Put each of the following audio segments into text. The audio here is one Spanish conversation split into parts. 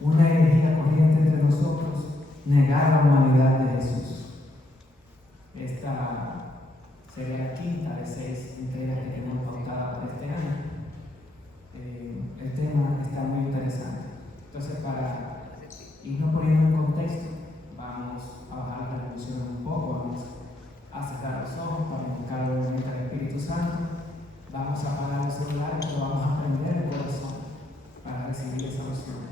una herejía corriente entre nosotros, negar la humanidad de Jesús. Esta sería la quinta de 6 entregas que tenemos pautadas para este año. El tema está muy interesante. Entonces, para irnos poniendo en contexto, vamos a bajar la resolución un poco, vamos a cerrar los ojos para invocar obviamente al Espíritu Santo, vamos a apagar los celulares, pero vamos a prender el corazón para recibir esa oración.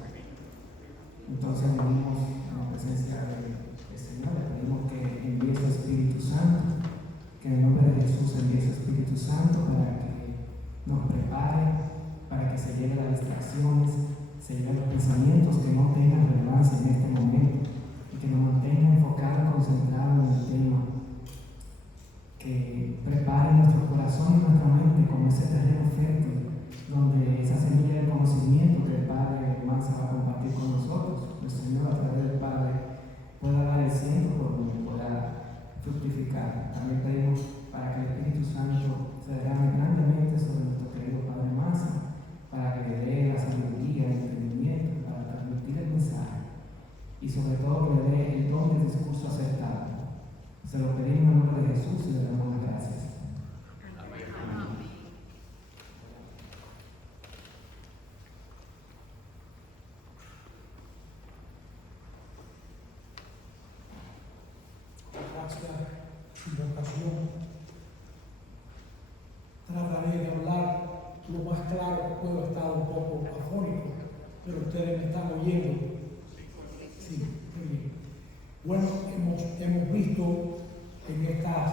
Entonces venimos a la presencia del Señor, le pedimos que envíe su Espíritu Santo, que en el nombre de Jesús envíe su Espíritu Santo para que nos prepare, para que se lleven las distracciones, se lleven los pensamientos que no tengan relevancia en este momento y que nos mantengan enfocados, concentrados en el tema, que prepare nuestro corazón y nuestra mente como ese terreno fértil donde esa semilla de conocimiento que el Padre Mansa va a compartir con nosotros, el Señor a través del Padre pueda dar el ciento por donde pueda fructificar. También pedimos para que el Espíritu Santo se derrame grandemente sobre nuestro querido Padre Mansa, para que le dé la sabiduría, el entendimiento, para transmitir el mensaje y sobre todo que le dé el don del discurso acertado. Se lo pedimos en nombre de Jesús y le damos las gracias. Invocación. Trataré de hablar lo más claro que puedo, estar un poco afónico, pero ustedes me están oyendo. Sí, muy bien. Bueno, hemos visto en estas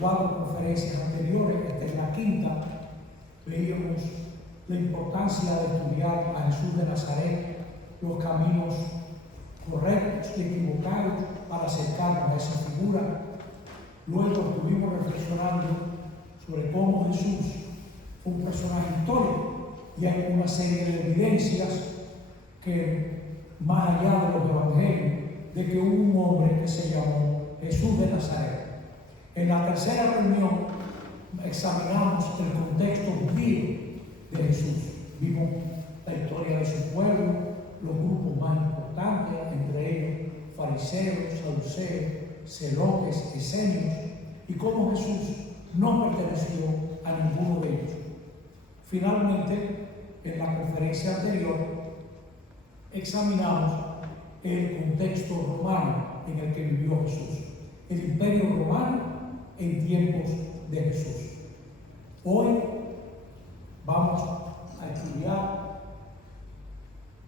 4 conferencias anteriores, esta es la quinta, veíamos la importancia de estudiar a Jesús de Nazaret, los caminos correctos y equivocados para acercarnos a esa figura. Luego estuvimos reflexionando sobre cómo Jesús fue un personaje histórico y hay una serie de evidencias que, más allá de los evangelios, de que hubo un hombre que se llamó Jesús de Nazaret. En la tercera reunión examinamos el contexto judío de Jesús. Vimos la historia de su pueblo, los grupos más importantes, entre ellos fariseos, saduceos, celotes, esenios, y cómo Jesús no perteneció a ninguno de ellos. Finalmente, en la conferencia anterior, examinamos el contexto romano en el que vivió Jesús, el imperio romano en tiempos de Jesús. Hoy vamos a estudiar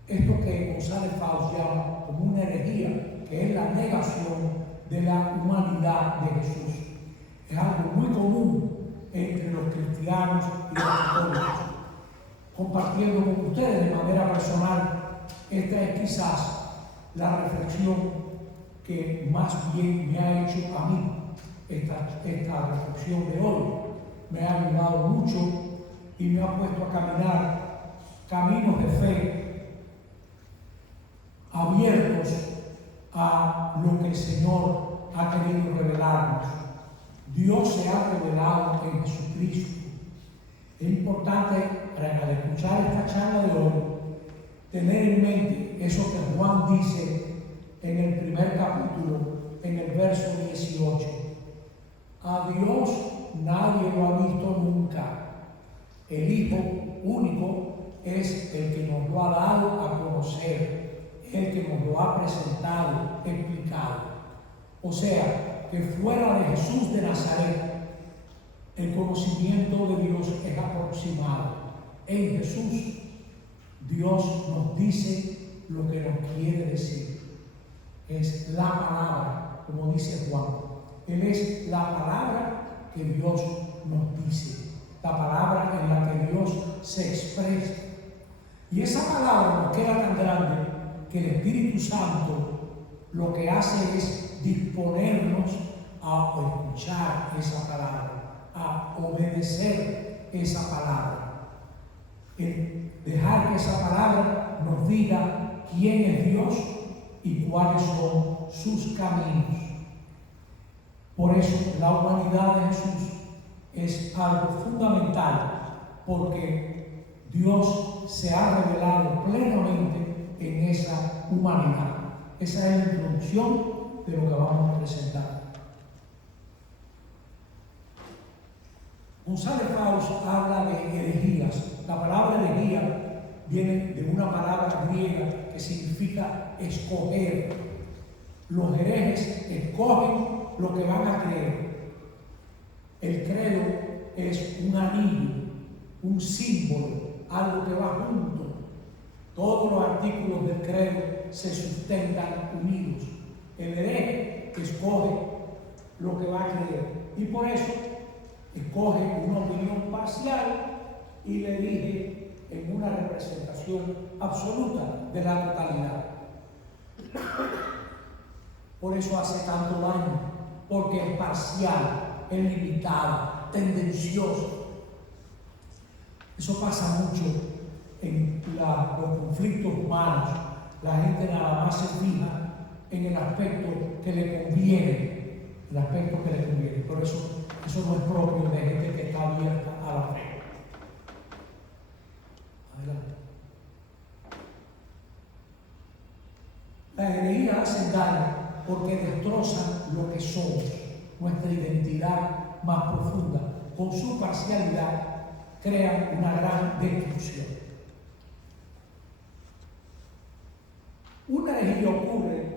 esto que González Faust llama como una herejía, que es la negación de la humanidad de Jesús. Es algo muy común entre los cristianos y los católicos. Compartiendo con ustedes de manera personal, esta es quizás la reflexión que más bien me ha hecho a mí. Esta reflexión de hoy me ha ayudado mucho y me ha puesto a caminar caminos de fe abiertos a lo que el Señor ha querido revelarnos. Dios se ha revelado en Jesucristo. Es importante, al escuchar esta charla de hoy, tener en mente eso que Juan dice en el primer capítulo, en el verso 18. A Dios nadie lo ha visto nunca. El Hijo único es el que nos lo ha dado a conocer, el que nos lo ha presentado, explicado. O sea, que fuera de Jesús de Nazaret, el conocimiento de Dios es aproximado. En Jesús, Dios nos dice lo que nos quiere decir. Es la palabra, como dice Juan. Él es la palabra que Dios nos dice, la palabra en la que Dios se expresa. Y esa palabra nos queda tan grande que el Espíritu Santo lo que hace es disponernos a escuchar esa palabra, a obedecer esa palabra. El dejar que esa palabra nos diga quién es Dios y cuáles son sus caminos. Por eso la humanidad de Jesús es algo fundamental, porque Dios se ha revelado plenamente en esa humanidad. Esa es la introducción de lo que vamos a presentar. González Faust habla de herejías. La palabra herejía viene de una palabra griega que significa escoger. Los herejes escogen lo que van a creer. El credo es un anillo, un símbolo, algo que va junto. Todos los artículos del credo se sustentan unidos. El hereje escoge lo que va a creer y por eso escoge una opinión parcial y le dirige en una representación absoluta de la totalidad. Por eso hace tanto daño, porque es parcial, es limitado, tendencioso. Eso pasa mucho en los conflictos humanos. La gente nada más se fija en el aspecto que le conviene, el aspecto que le conviene. Por eso no es propio de gente que está abierta a la fe. Adelante. Las herejías hacen daño porque destrozan lo que somos, nuestra identidad más profunda. Con su parcialidad crean una gran destrucción. Una herejía ocurre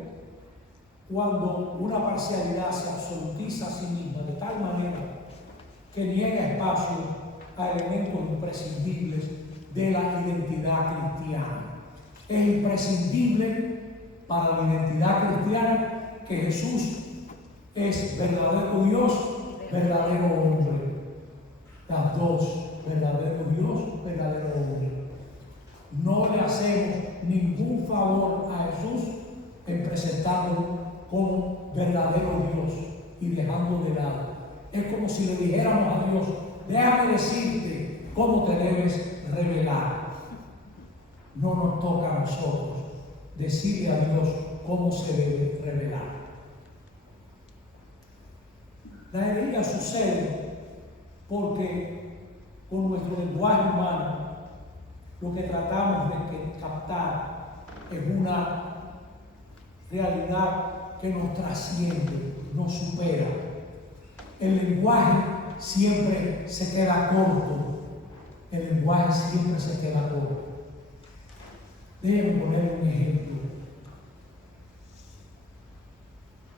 cuando una parcialidad se absolutiza a sí misma de tal manera que niega espacio a elementos imprescindibles de la identidad cristiana. Es imprescindible para la identidad cristiana que Jesús es verdadero Dios, verdadero hombre. Las dos, verdadero Dios, verdadero hombre. No le hacemos ningún favor a Jesús en presentándolo como verdadero Dios y dejando de lado. Es como si le dijéramos a Dios: déjame decirte cómo te debes revelar. No nos toca a nosotros decirle a Dios cómo se debe revelar. La herejía sucede porque con nuestro lenguaje humano lo que tratamos de captar es una realidad que nos trasciende, nos supera. El lenguaje siempre se queda corto. El lenguaje siempre se queda corto. Déjenme poner un ejemplo.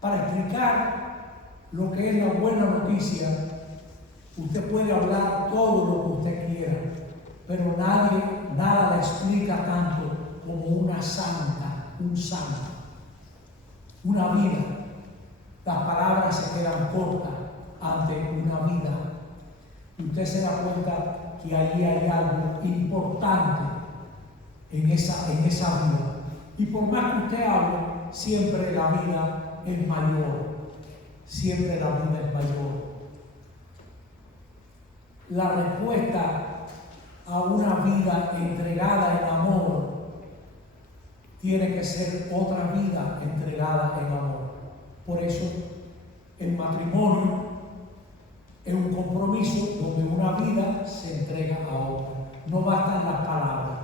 Para explicar lo que es la buena noticia, usted puede hablar todo lo que usted quiera, pero nada la explica tanto como una santa, un santo, una vida. Las palabras se quedan cortas ante una vida. Y usted se da cuenta que allí hay algo importante en esa vida. Y por más que usted hable, siempre la vida es mayor. Siempre la vida es mayor. La respuesta a una vida entregada en amor tiene que ser otra vida entregada en amor. Por eso el matrimonio es un compromiso donde una vida se entrega a otra. No bastan las palabras,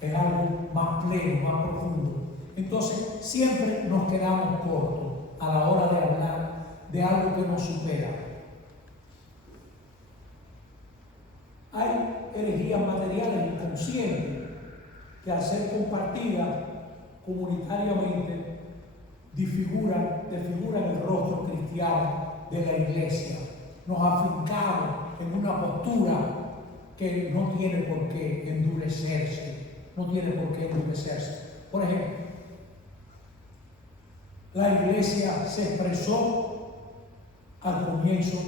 es algo más pleno, más profundo. Entonces siempre nos quedamos cortos a la hora de hablar de algo que nos supera. Hay herejías materiales inconscientes que al ser compartidas comunitariamente desfiguran el rostro cristiano de la iglesia. Nos afincamos en una postura que no tiene por qué endurecerse. Por ejemplo, la iglesia se expresó al comienzo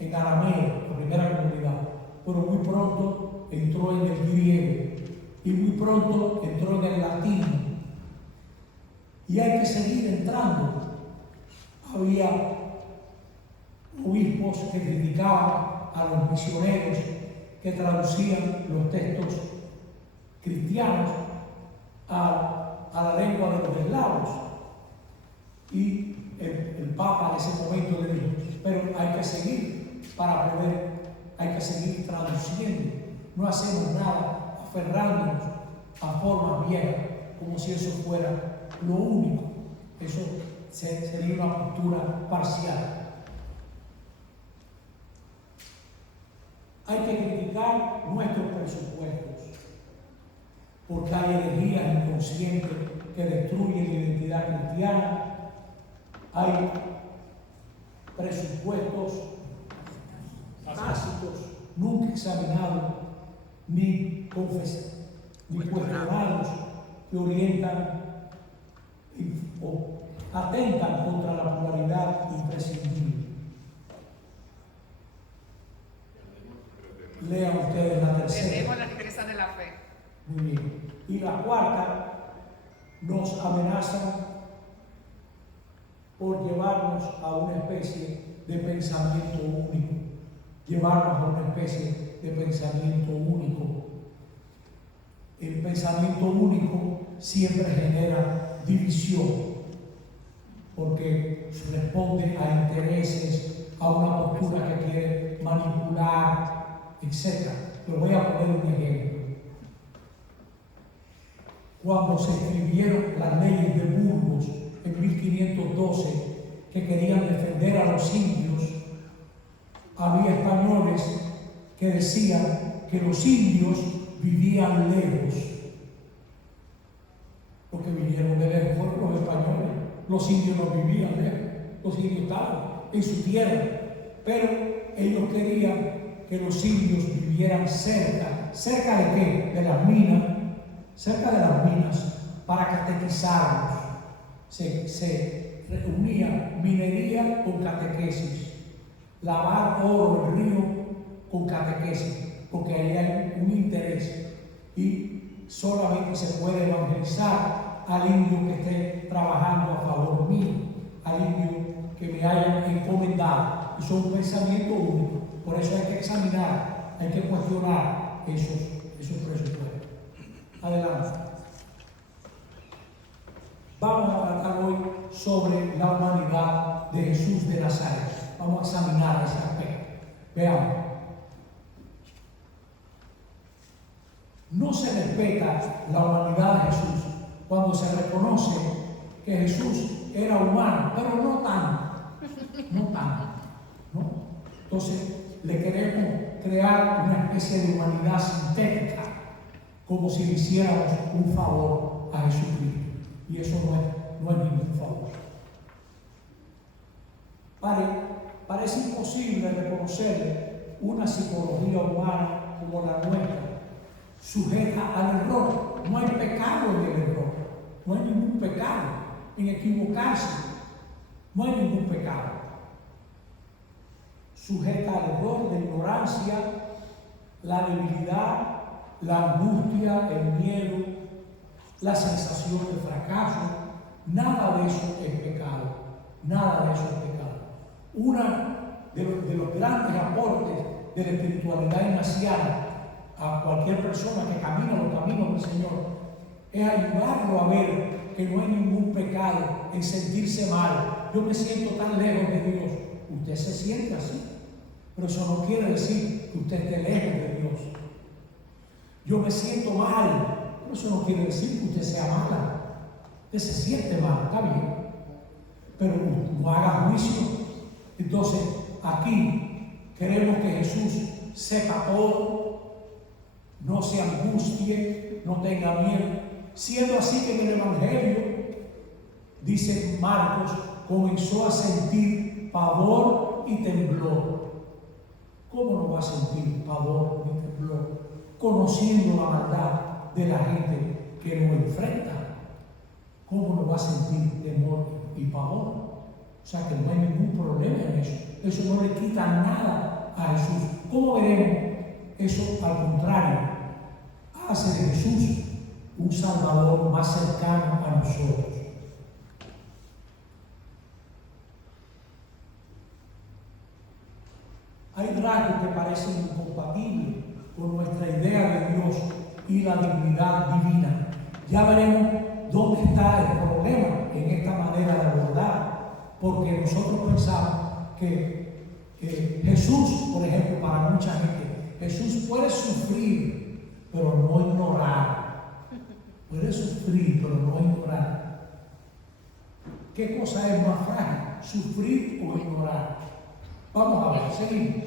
en arameo, la primera comunidad, pero muy pronto entró en el griego y muy pronto entró en el latino. Y hay que seguir entrando. Había obispos que criticaban a los misioneros que traducían los textos cristianos a la lengua de los eslavos. Y el Papa en ese momento le dijo: pero hay que seguir hay que seguir traduciendo. No hacemos nada aferrándonos a formas viejas, como si eso fuera lo único. Eso sería una postura parcial. Hay que criticar nuestros presupuestos, porque hay herejías inconscientes que destruyen la identidad cristiana. Hay presupuestos básicos, nunca examinados ni cuestionados, que orientan o atentan contra la pluralidad imprescindible. Lean ustedes la tercera. Tenemos la riqueza de la fe. Muy bien. Y la cuarta, nos amenazan por llevarnos a una especie de pensamiento único. Llevarnos a una especie de pensamiento único. El pensamiento único siempre genera división, porque responde a intereses, a una postura que quiere manipular, etc. Pero voy a poner un ejemplo. Cuando se escribieron las leyes de Burgos en 1512, que querían defender a los indios, había españoles que decían que los indios vivían lejos, porque vinieron de lejos, fueron los españoles. Los indios no vivían lejos, los indios estaban en su tierra, pero ellos querían que los indios vivieran cerca. ¿Cerca de qué? De las minas. Cerca de las minas, para catequizarlos. Se reunía minería con catequesis, lavar oro en el río con catequesis, porque ahí hay un interés y solamente se puede evangelizar al indio que esté trabajando a favor mío, al indio que me hayan encomendado. Eso es un pensamiento único. Por eso hay que examinar, hay que cuestionar esos presupuestos. Adelante. Vamos a tratar hoy sobre la humanidad de Jesús de Nazaret. Vamos a examinar ese aspecto. Veamos. No se respeta la humanidad de Jesús cuando se reconoce que Jesús era humano, pero no tanto. No tanto. ¿No? Entonces, le queremos crear una especie de humanidad sintética, como si le hiciéramos un favor a Jesucristo. Y eso no es ningún favor. Parece imposible reconocer una psicología humana como la nuestra, sujeta al error. No hay pecado en el error. No hay ningún pecado en equivocarse. No hay ningún pecado. Sujeta al error de ignorancia, la debilidad, la angustia, el miedo, la sensación de fracaso. Nada de eso es pecado. Nada de eso es pecado. Uno de los grandes aportes de la espiritualidad ignaciana a cualquier persona que camina los caminos del Señor es ayudarlo a ver que no hay ningún pecado en sentirse mal. Yo me siento tan lejos de Dios. Usted se siente así, pero eso no quiere decir que usted esté lejos de Dios. Yo me siento mal, pero eso no quiere decir que usted sea mala. Usted se siente mal, está bien, pero no haga juicio. Entonces, aquí queremos que Jesús sepa todo, no se angustie, no tenga miedo. Siendo así que en el Evangelio, dice Marcos, comenzó a sentir pavor y temblor. ¿Cómo no va a sentir pavor y temblor? Conociendo la maldad de la gente que lo enfrenta. ¿Cómo no va a sentir temor y pavor? O sea que no hay ningún problema en eso. Eso no le quita nada a Jesús. ¿Cómo veremos? Eso al contrario hace de Jesús un Salvador más cercano a nosotros. Hay rasgos que parecen incompatibles con nuestra idea de Dios y la dignidad divina. Ya veremos dónde está el problema en esta manera de abordar, porque nosotros pensamos que Jesús, por ejemplo, para mucha gente, Jesús puede sufrir, pero no ignorar. Puede sufrir, pero no ignorar. ¿Qué cosa es más frágil? ¿Sufrir o ignorar? Vamos a ver, seguimos.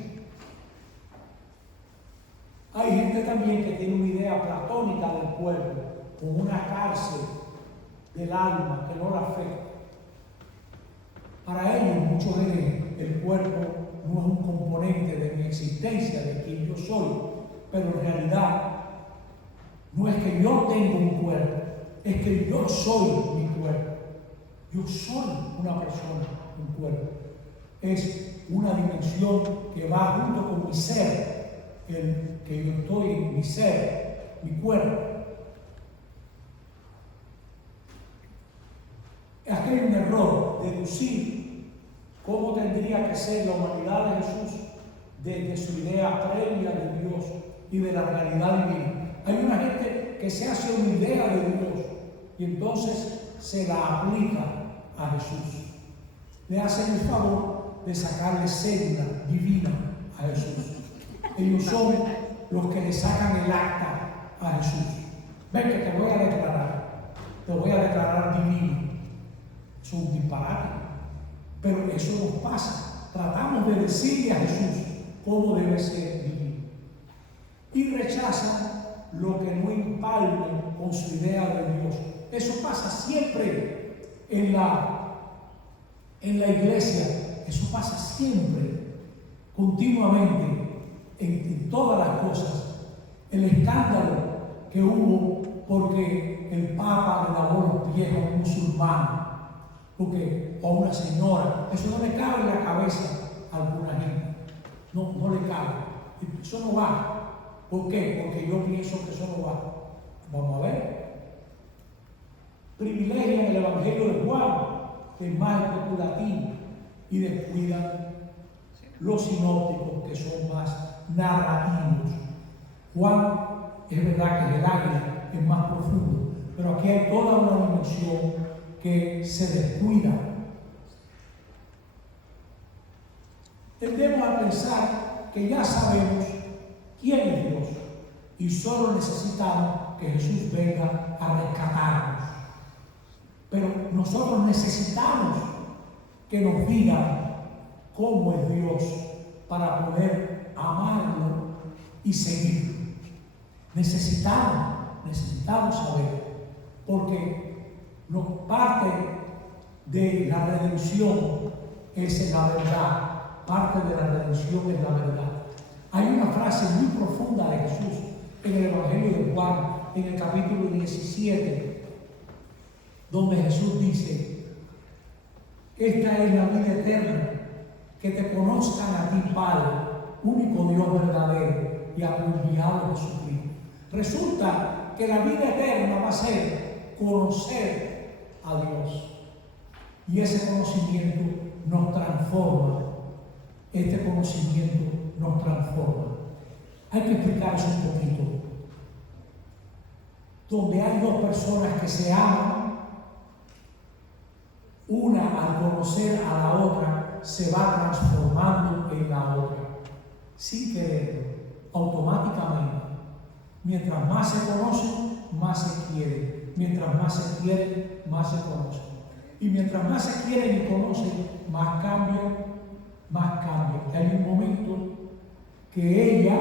Hay gente también que tiene una idea platónica del cuerpo, como una cárcel del alma que no la afecta. Para ellos, muchos de el cuerpo no es un componente de mi existencia, de quien yo soy, pero en realidad no es que yo tenga un cuerpo, es que yo soy mi cuerpo. Yo soy una persona, un cuerpo. Es una dimensión que va junto con mi ser, el que yo estoy en mi ser, mi cuerpo. Aquí hay un error, deducir cómo tendría que ser la humanidad de Jesús desde su idea previa de Dios y de la realidad divina. Hay una gente que se hace una idea de Dios y entonces se la aplica a Jesús. Le hacen el favor de sacarle cédula divina a Jesús. Ellos son los que le sacan el acta a Jesús. Ven que te voy a declarar divino. Es un disparate. Pero eso nos pasa. Tratamos de decirle a Jesús cómo debe ser divino. Y rechazan lo que no empalme con su idea de Dios. Eso pasa siempre en la iglesia. Eso pasa siempre, continuamente, en todas las cosas. El escándalo que hubo porque el Papa le lavó los pies a un musulmán, o a una señora, eso no le cabe en la cabeza a alguna gente. No le cabe. Eso no va. ¿Por qué? Porque yo pienso que eso no va. Vamos a ver. Privilegian el Evangelio de Juan, que es más especulativo, y descuidan los sinópticos, que son más narrativos. Juan, es verdad que el águila es más profundo, pero aquí hay toda una dimensión que se descuida. Tendemos a pensar que ya sabemos quién es Dios y solo necesitamos que Jesús venga a rescatarnos. Pero nosotros necesitamos que nos digan cómo es Dios para poder amarlo y seguirlo. Necesitamos saber, porque parte de la redención es la verdad, parte de la redención es la verdad. Hay una frase muy profunda de Jesús en el Evangelio de Juan, en el capítulo 17, donde Jesús dice: esta es la vida eterna, que te conozcan a ti, Padre, único Dios verdadero, y a tu enviado Jesucristo. Resulta que la vida eterna va a ser conocer a Dios. Y ese conocimiento nos transforma. Este conocimiento nos transforma. Hay que explicar eso un poquito. Donde hay dos personas que se aman, una al conocer a la otra se va transformando en la otra, sin quererlo, automáticamente. Mientras más se conocen, más se quieren. Mientras más se quieren, más se conocen. Y mientras más se quieren y conocen, más cambian. Hay un momento que ella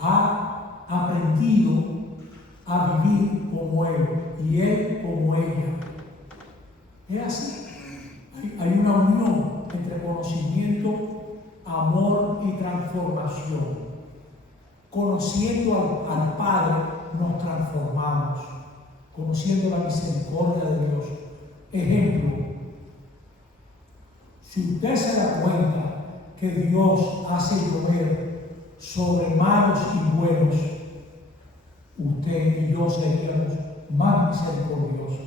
ha aprendido a vivir como él y él como ella. Es así. Hay una unión entre conocimiento, amor y transformación. Conociendo al Padre nos transformamos, conociendo la misericordia de Dios. Ejemplo, si usted se da cuenta que Dios hace llover sobre malos y buenos, usted y yo seríamos más misericordiosos.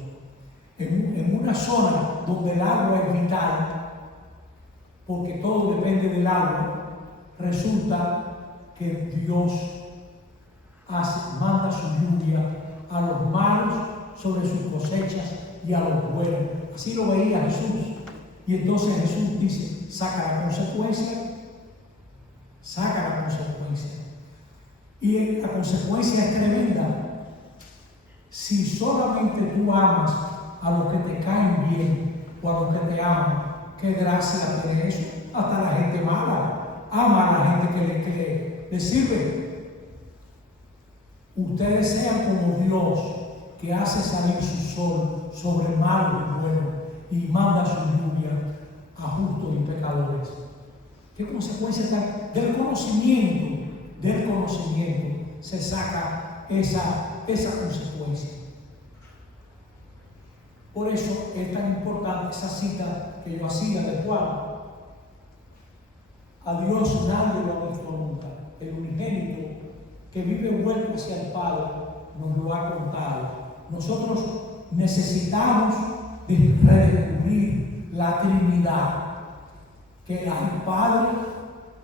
En una zona donde el agua es vital, porque todo depende del agua, resulta que Dios manda su lluvia a los malos sobre sus cosechas y a los buenos. Así lo veía Jesús. Y entonces Jesús dice: saca la consecuencia. Y la consecuencia es tremenda. Si solamente tú amas a los que te caen bien, o a los que te aman. ¿Qué gracia tiene eso? Hasta la gente mala ama a la gente que le sirve. Ustedes sean como Dios, que hace salir su sol sobre malos y buenos y manda su lluvia a justos y pecadores. ¿Qué consecuencia está? Del conocimiento se saca esa consecuencia. Por eso es tan importante esa cita que yo hacía de Juan. A Dios nadie lo ha visto nunca. El unigénito que vive vuelto hacia el Padre nos lo ha contado. Nosotros necesitamos de redescubrir la Trinidad, que hay Padre,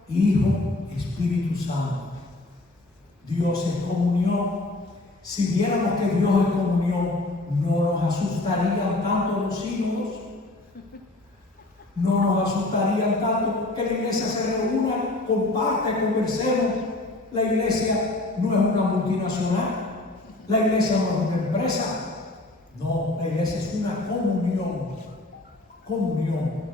Hijo, Espíritu Santo. Dios es comunión. Si viéramos que Dios es comunión, no nos asustarían tanto los hijos, no nos asustarían tanto que la iglesia se reúna, comparte, conversemos. La iglesia no es una multinacional, la iglesia no es una empresa, no, la iglesia es una comunión.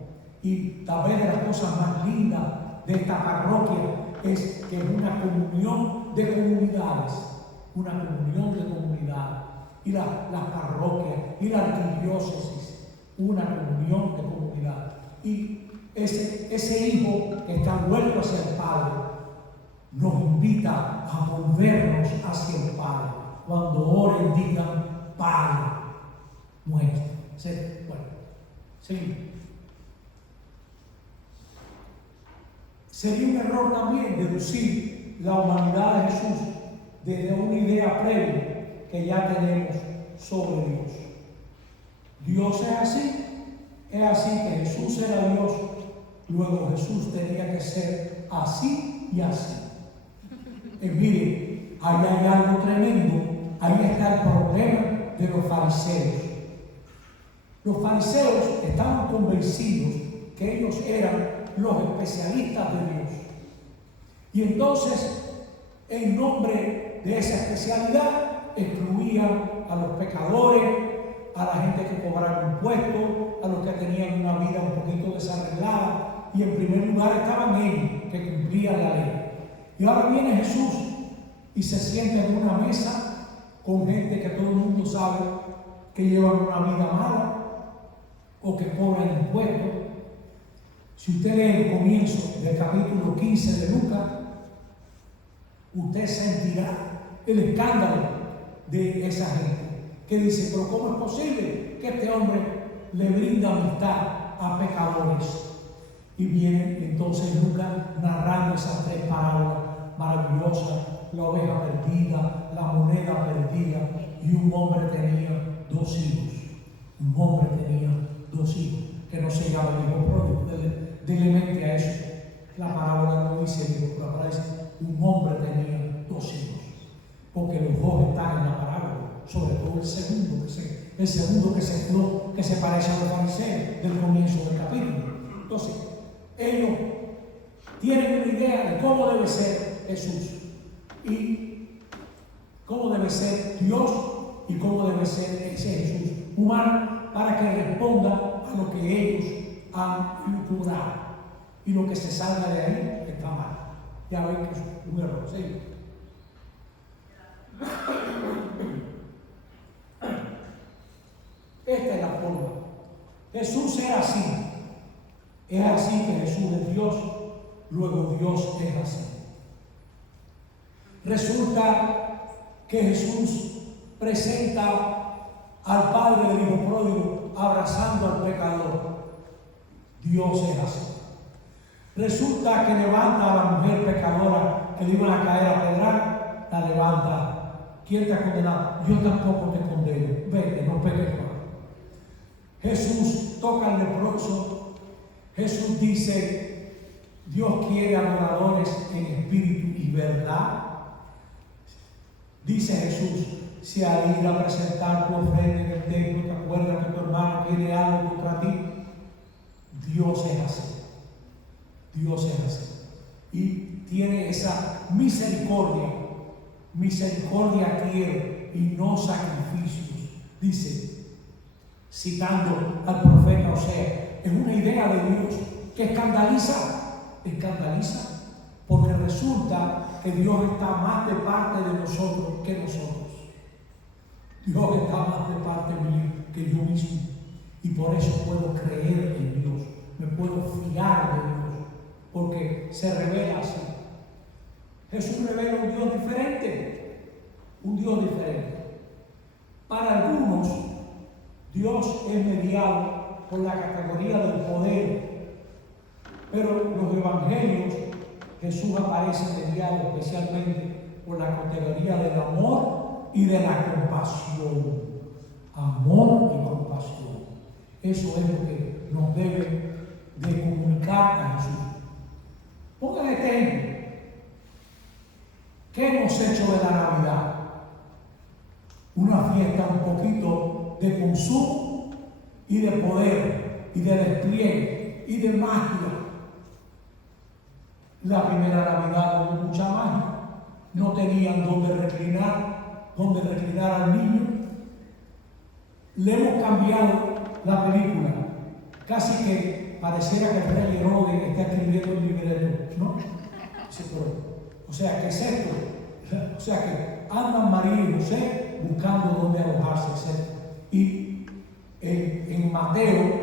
Y tal vez de las cosas más lindas de esta parroquia es que es una comunión de comunidades, y la parroquia y la arquidiócesis, una comunión de comunidad. Y ese hijo que está vuelto hacia el Padre nos invita a volvernos hacia el Padre. Cuando oren, digan Padre nuestro. Bueno, seguimos. Sería un error también deducir la humanidad de Jesús desde una idea previa que ya tenemos sobre Dios. Dios es así que Jesús era Dios, luego Jesús tenía que ser así y así. Miren, ahí hay algo tremendo, ahí está el problema de los fariseos. Los fariseos estaban convencidos que ellos eran los especialistas de Dios. Y entonces, en nombre de esa especialidad, excluían a los pecadores, a la gente que cobraba impuestos, a los que tenían una vida un poquito desarreglada, y en primer lugar estaban ellos que cumplían la ley. Y ahora viene Jesús y se sienta en una mesa con gente que todo el mundo sabe que llevan una vida mala o que cobran impuestos. Si usted lee el comienzo del capítulo 15 de Lucas, usted sentirá el escándalo de esa gente que dice: pero ¿cómo es posible que este hombre le brinda amistad a pecadores? Y viene entonces Lucas narrando esas tres parábolas maravillosas: la oveja perdida, la moneda perdida, y un hombre tenía dos hijos. Que no se llama el hijo pródigo. Dele mente a eso. La parábola no dice el hijo pródigo, dice un hombre tenía dos hijos. Porque los dos están en la parábola, sobre todo el segundo que se parece a los fariseos del comienzo del capítulo. Entonces, ellos tienen una idea de cómo debe ser Jesús y cómo debe ser Dios y cómo debe ser ese Jesús humano, para que responda a lo que ellos han jurado. Y lo que se salga de ahí está mal. Ya ven que es un error. ¿Sí? Esta es la forma. Jesús era así. Es así que Jesús es Dios, luego Dios es así. Resulta que Jesús presenta al padre del hijo pródigo abrazando al pecador. Dios es así. Resulta que levanta a la mujer pecadora que le iban a caer a pedrar, la levanta. ¿Quién te ha condenado? Yo tampoco te condeno. Vete, no peques más. Jesús toca al leproso. Jesús dice: Dios quiere adoradores en espíritu y verdad. Dice Jesús: si al ir a presentar tu ofrenda en el templo te acuerdas que tu hermano tiene algo contra ti. Dios es así. Dios es así. Y tiene esa misericordia. Misericordia quiere y no sacrificios. Dice: citando al profeta Oseas. Es una idea de Dios que escandaliza, porque resulta que Dios está más de parte de nosotros que nosotros. Dios está más de parte mía que yo mismo, y por eso puedo creer en Dios, me puedo fiar de Dios, porque se revela así. Jesús revela un Dios diferente. Para algunos, Dios es mediado por la categoría del poder, pero los evangelios, Jesús aparece mediado especialmente por la categoría del amor y de la compasión. Amor y compasión. Eso es lo que nos debe de comunicar a Jesús. Pongan este ejemplo. ¿Qué hemos hecho de la Navidad? Una fiesta un poquito de consumo y de poder y de despliegue y de magia. La primera Navidad no hubo mucha magia. No tenían dónde reclinar al niño. Le hemos cambiado la película. Casi que pareciera que el rey Herodes está escribiendo el libreto, ¿no? O sea, ¿qué es esto? O sea, que andan María y José buscando dónde alojarse, etc. Y en Mateo,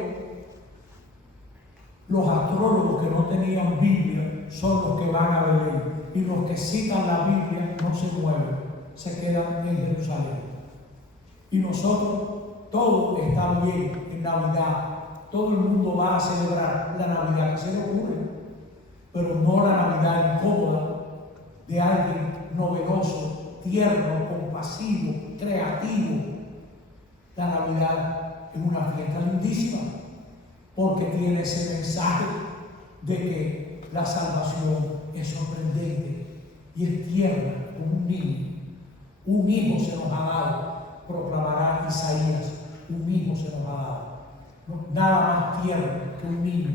los astrólogos que no tenían Biblia son los que van a Belén, y los que citan la Biblia no se mueven, se quedan en Jerusalén. Y nosotros, todo está bien en Navidad, todo el mundo va a celebrar la Navidad que se le ocurre, pero no la Navidad incómoda de alguien novedoso, tierno, compasivo, creativo. La Navidad es una fiesta lindísima, porque tiene ese mensaje de que la salvación es sorprendente y es tierna como un niño. Un hijo se nos ha dado, proclamará Isaías, un hijo se nos ha dado. ¿No? Nada más tierno que un niño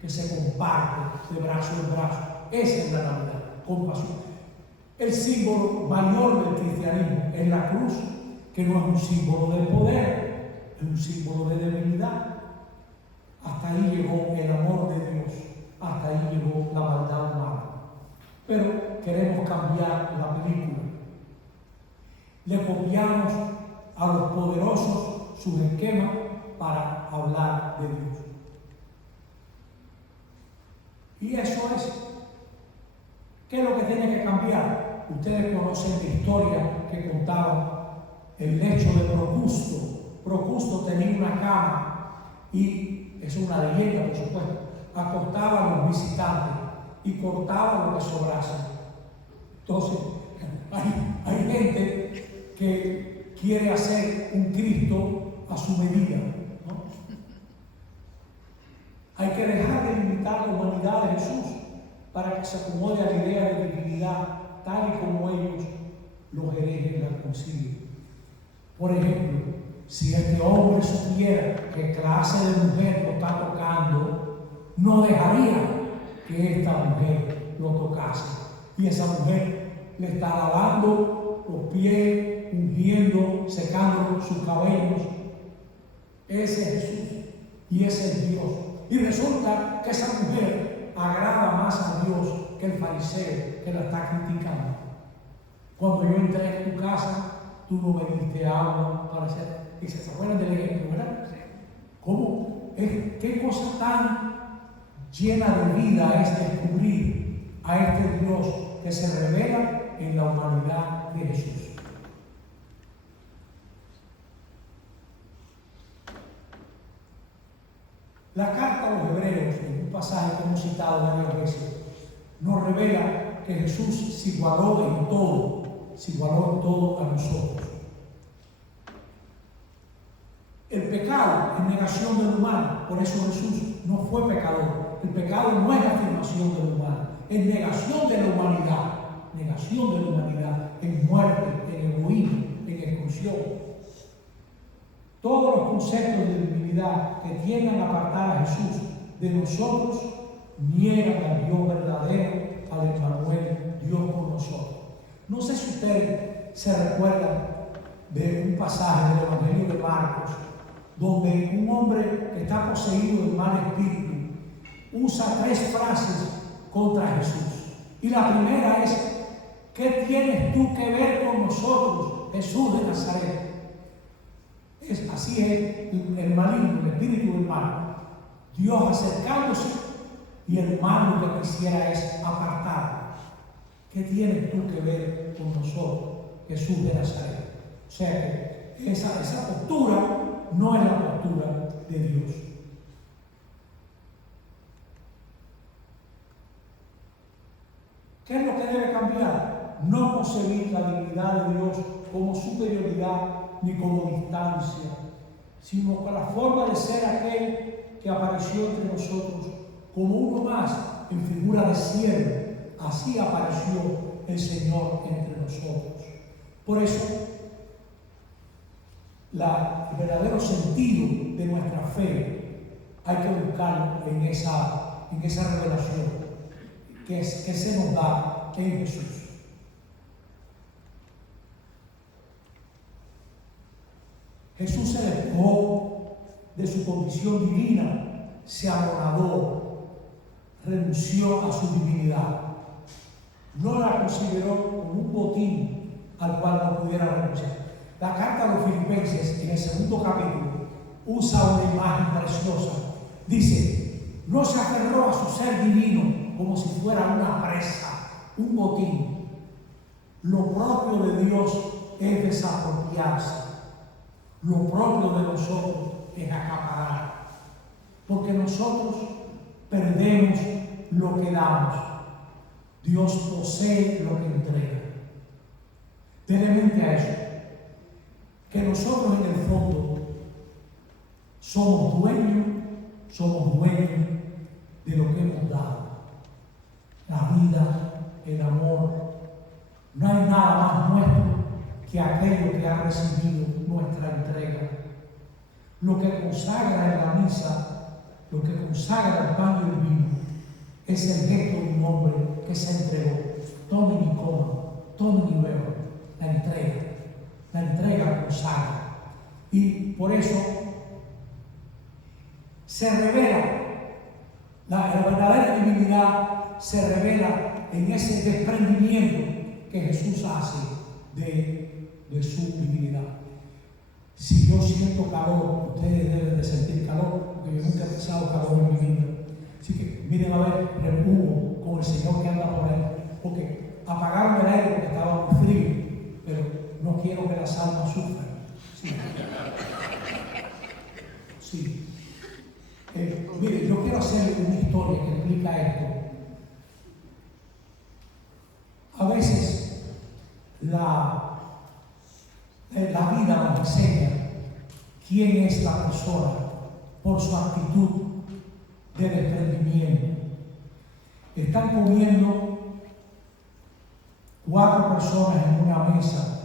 que se comparte de brazo en brazo. Esa es la Navidad, compasión. El símbolo mayor del cristianismo es la cruz, que no es un símbolo de poder, es un símbolo de debilidad. Hasta ahí llegó el amor de Dios, hasta ahí llegó la maldad humana. Pero queremos cambiar la película. Le copiamos a los poderosos sus esquemas para hablar de Dios. Y eso es. ¿Qué es lo que tiene que cambiar? Ustedes conocen la historia que contaba el hecho de Procusto. Procusto tenía una cama y, es una leyenda por supuesto, acostaba a los visitantes y cortaba lo que sobrase. Entonces, hay gente que quiere hacer un Cristo a su medida, ¿no? Hay que dejar de limitar la humanidad de Jesús para que se acomode a la idea de divinidad tal y como ellos, los herejes, la conciben. Por ejemplo, si este hombre supiera qué clase de mujer lo está tocando, no dejaría que esta mujer lo tocase. Y esa mujer le está lavando los pies, ungiendo, secando sus cabellos. Ese es Jesús y ese es Dios. Y resulta que esa mujer agrada más a Dios que el fariseo que la está criticando. Cuando yo entré en tu casa, tú no me diste agua para hacer. Y se acuerdan del ejemplo, ¿verdad? ¿Cómo? ¿Qué cosa tan llena de vida es descubrir a este Dios que se revela en la humanidad de Jesús? La carta a los Hebreos, en un pasaje que hemos citado varias veces, nos revela que Jesús se igualó en todo a nosotros. El pecado es negación del humano, por eso Jesús no fue pecador. El pecado no es afirmación del humano, es negación de la humanidad, en muerte, en egoísmo, en exclusión. Todos los conceptos de divinidad que tiendan a apartar a Jesús de nosotros niegan al Dios verdadero, al Emmanuel, Dios con nosotros. No sé si ustedes se recuerdan de un pasaje del Evangelio de Marcos donde un hombre que está poseído del mal espíritu usa 3 frases contra Jesús. Y la primera es: ¿qué tienes tú que ver con nosotros, Jesús de Nazaret? Así es el maligno, el espíritu del mal. Dios acercándose y el mal lo que quisiera es apartarlo. ¿Qué tienes tú que ver con nosotros, Jesús de Nazaret? O sea que esa postura no es la postura de Dios. ¿Qué es lo que debe cambiar? No concebir la divinidad de Dios como superioridad ni como distancia, sino con la forma de ser aquel que apareció entre nosotros como uno más en figura de siervo. Así apareció el Señor entre nosotros. Por eso, el verdadero sentido de nuestra fe hay que buscarlo en esa revelación que se nos da en Jesús. Jesús se despojó de su condición divina, se anonadó, renunció a su divinidad. No la consideró como un botín al cual no pudiera renunciar. La carta a los Filipenses, en el 2 capítulo, usa una imagen preciosa. Dice: no se aferró a su ser divino como si fuera una presa, un botín. Lo propio de Dios es desapropiarse. Lo propio de nosotros es acaparar. Porque nosotros perdemos lo que damos. Dios posee lo que entrega. Ten en mente a eso, que nosotros en el fondo somos dueños de lo que hemos dado. La vida, el amor. No hay nada más nuestro que aquello que ha recibido nuestra entrega. Lo que consagra en la misa, lo que consagra el pan y el vino, es el gesto de un hombre que se entregó. Tomen y coman, tomen y beban. La entrega consagra. Y por eso se revela, la verdadera divinidad se revela en ese desprendimiento que Jesús hace de su divinidad. Si yo siento calor, ustedes deben de sentir calor, porque yo nunca he pasado calor en mi vida. Así que miren a ver el humo con el Señor que anda por ahí, porque apagaron el aire porque estaba muy frío, pero no quiero que las almas sufran. Sí. Mire, yo quiero hacer una historia que explica esto. A veces la vida nos enseña quién es la persona por su actitud de desprendimiento. Están comiendo 4 personas en una mesa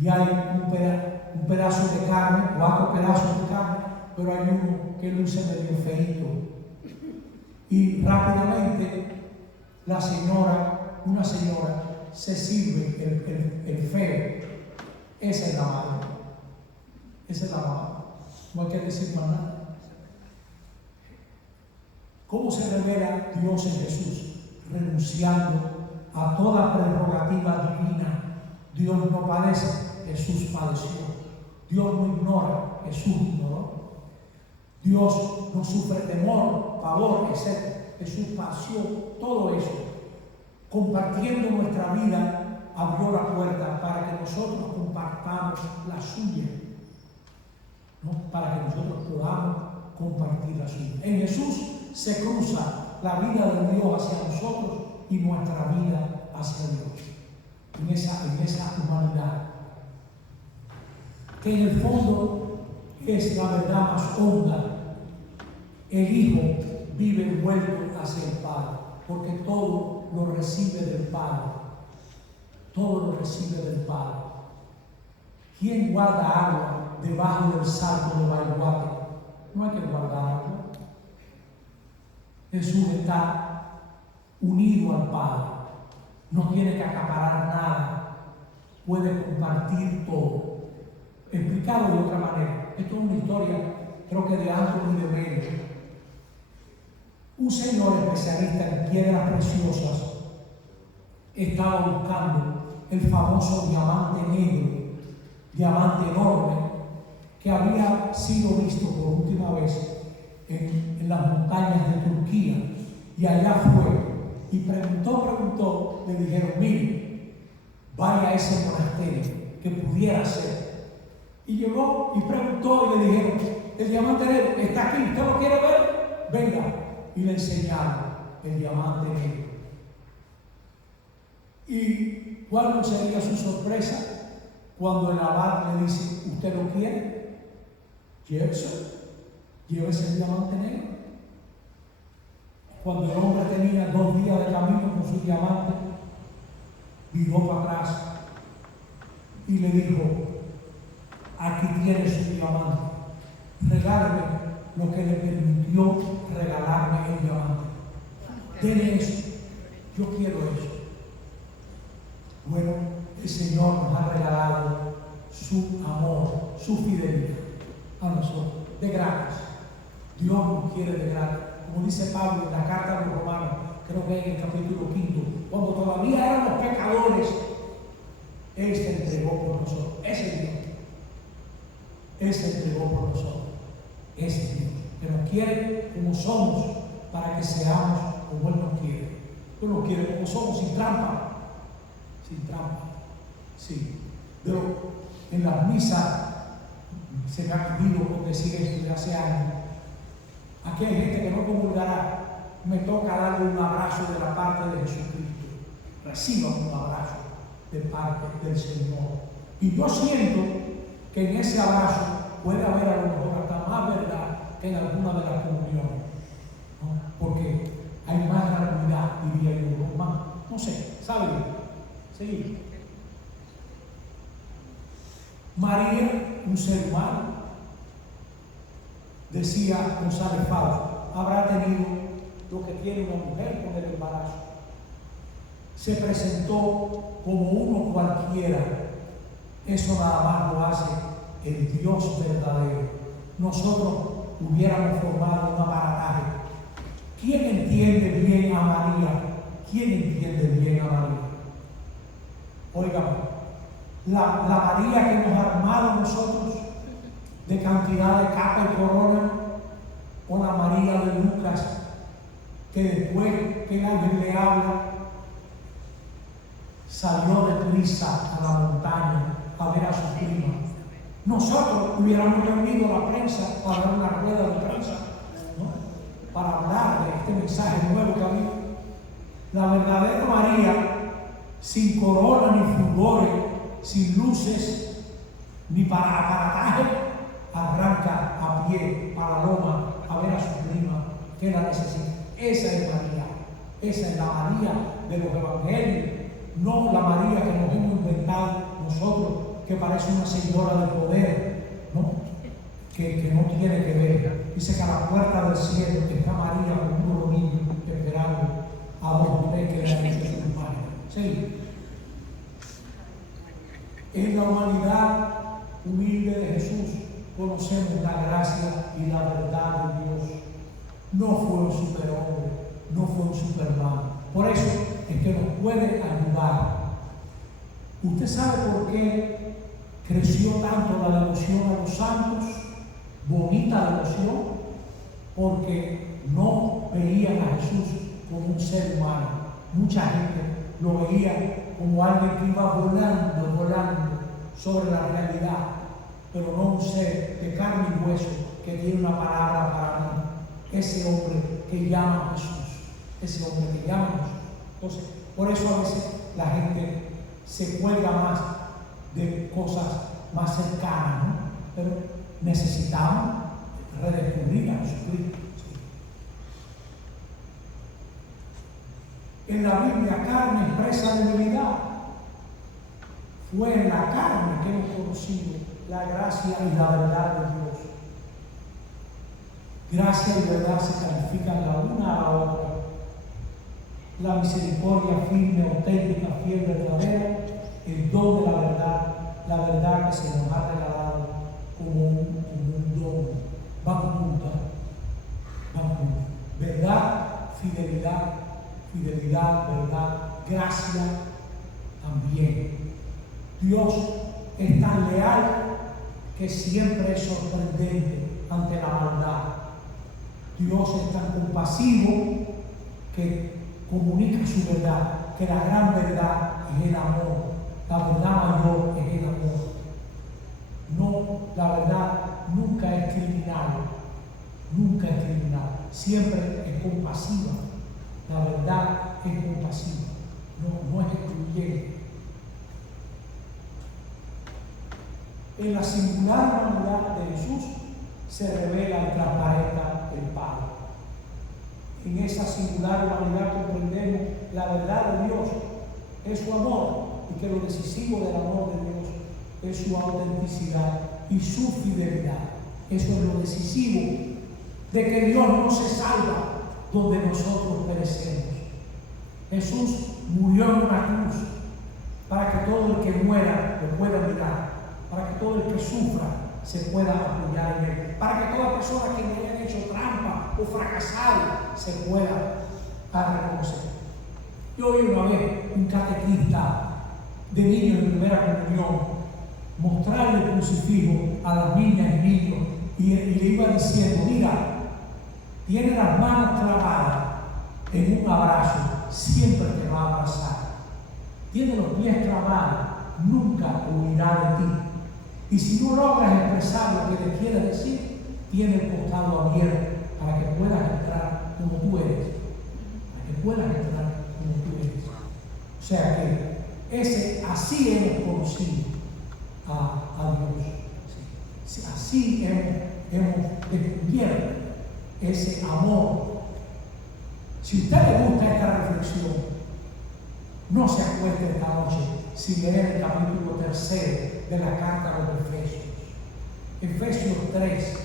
y hay un pedazo de carne, 4 pedazos de carne, pero hay uno que luce medio feito. Y rápidamente una señora se sirve el feo. Esa es la madre. Esa es la madre. No hay que decir más nada. ¿Cómo se revela Dios en Jesús? Renunciando a toda prerrogativa divina. Dios no padece, Jesús padeció. Dios no ignora, Jesús ignoró. Dios no sufre temor, pavor, etc. Jesús padeció todo eso. Compartiendo nuestra vida, abrió la puerta para que nosotros compartamos la suya, ¿no? Para que nosotros podamos compartir la suya. En Jesús se cruza la vida de Dios hacia nosotros y nuestra vida hacia Dios, en esa humanidad, que en el fondo es la verdad más honda. El Hijo vive envuelto hacia el Padre, porque todo lo recibe del Padre. Todo lo recibe del Padre. ¿Quién guarda agua debajo del salto de Baiguate? No hay que guardar agua. Jesús está unido al Padre. No tiene que acaparar nada. Puede compartir todo. Explicado de otra manera, Esto es una historia, creo que de Anthony de Melo. Un señor especialista en piedras preciosas estaba buscando el famoso diamante negro, diamante enorme, que había sido visto por última vez en las montañas de Turquía. Y allá fue y preguntó, le dijeron, mire, vaya a ese monasterio que pudiera ser. Y llegó y preguntó y le dijeron, el diamante negro está aquí, ¿usted lo quiere ver? Venga. Y le enseñaron el diamante negro. ¿Y cuál no sería su sorpresa cuando el abad le dice, ¿usted lo quiere? Llévese el diamante negro. Cuando el hombre tenía 2 días de camino con su diamante, viró para atrás y le dijo, aquí tiene su diamante, regáleme lo que le permitió regalarme el diamante. Dele eso, yo quiero eso. Bueno, el Señor nos ha regalado su amor, su fidelidad a nosotros, de gratis. Dios nos quiere de gratis. Como dice Pablo en la carta a los Romanos, creo que en el capítulo 5, cuando todavía éramos pecadores, Él se entregó por nosotros. Ese Dios. Él se entregó por nosotros. Ese Dios que nos quiere como somos para que seamos como Él nos quiere. Él nos quiere como somos, sin trampa. Sin trampa. Sí. Pero en las misas se me ha ocurrido con decir esto de hace años. Aquí hay gente que no comulgará. Me toca darle un abrazo de la parte de Jesucristo. Reciban un abrazo de parte del Señor. Y yo siento que en ese abrazo puede haber a lo mejor hasta más verdad que en alguna de las comuniones, ¿no? Porque hay más gratuidad, diría yo, más, no sé, ¿saben? Sí. María, un ser humano, decía González Fausto, habrá tenido lo que tiene una mujer con el embarazo. Se presentó como uno cualquiera. Eso nada más lo hace el Dios verdadero. Nosotros hubiéramos formado un aparataje. ¿Quién entiende bien a María? ¿Quién entiende bien a María? Óigame, la María que nos ha armado nosotros de cantidad de capa y corona, o la María de Lucas, que después que el ángel le habla, salió deprisa a la montaña a ver a su prima. Nosotros hubiéramos reunido a la prensa para dar una rueda de prensa, ¿no? Para hablar de este mensaje nuevo que había. La verdadera María, sin corona ni fulgores, sin luces ni para aparataje, arranca a pie para Roma a ver a su prima que la necesita. Esa es María. Esa es la María de los evangelios, no la María que nos hemos inventado nosotros, que parece una señora de poder, ¿no? Que no tiene que ver. Dice que a la puerta del cielo está María con un niño esperando a dos mujeres que le han hecho su imagen. Sí. En la humanidad humilde de Jesús conocemos la gracia y la verdad de Dios. No fue un superhombre, no fue un superman. Por eso es que nos puede ayudar. ¿Usted sabe por qué creció tanto la devoción a los santos? Bonita devoción, porque no veían a Jesús como un ser humano. Mucha gente lo veía como alguien que iba volando sobre la realidad, pero no un ser de carne y hueso que tiene una palabra para mí. Ese hombre que llama a Jesús, ese hombre que llama a Jesús. Entonces, por eso a veces la gente se cuelga más de cosas más cercanas, ¿no? Pero necesitamos redescubrir a Jesucristo. En la Biblia, carne expresa debilidad. Fue en la carne que hemos conocido la gracia y la verdad de Dios. Gracia y verdad se califican la una a la otra. La misericordia firme, auténtica, fiel, verdadera, el don de la verdad que se nos ha regalado como un don. Van juntas. Verdad, fidelidad, verdad, gracia también. Dios es tan leal que siempre es sorprendente ante la maldad. Dios es tan compasivo que comunica su verdad, que la gran verdad es el amor. La verdad mayor es el amor. No, la verdad nunca es criminal. Siempre es compasiva. La verdad es compasiva, no es excluyente. En la singular humanidad de Jesús se revela y transparenta el Padre. En esa singular humanidad comprendemos la verdad de Dios, es su amor, y que lo decisivo del amor de Dios es su autenticidad y su fidelidad. Eso es lo decisivo de que Dios no se salva donde nosotros perecemos. Jesús murió en una cruz para que todo el que muera lo pueda mirar, para que todo el que sufra se pueda apoyar en él, para que toda persona que no haya hecho trampa o fracasado se pueda reconocer. Yo oí una vez un catequista de niños en primera comunión mostrarle el crucifijo a las niñas y niños y le iba diciendo: mira, tiene las manos clavadas en un abrazo, siempre te va a abrazar. Tiene los pies clavados, nunca huirá de ti. Y si no logras expresar lo que le quieres decir, tiene el costado abierto para que puedas entrar como tú eres. O sea que así hemos conocido a Dios. Así hemos descubierto ese amor. Si a usted le gusta esta reflexión, no se acueste esta noche sin leer el capítulo 3 de la carta a los Efesios 3,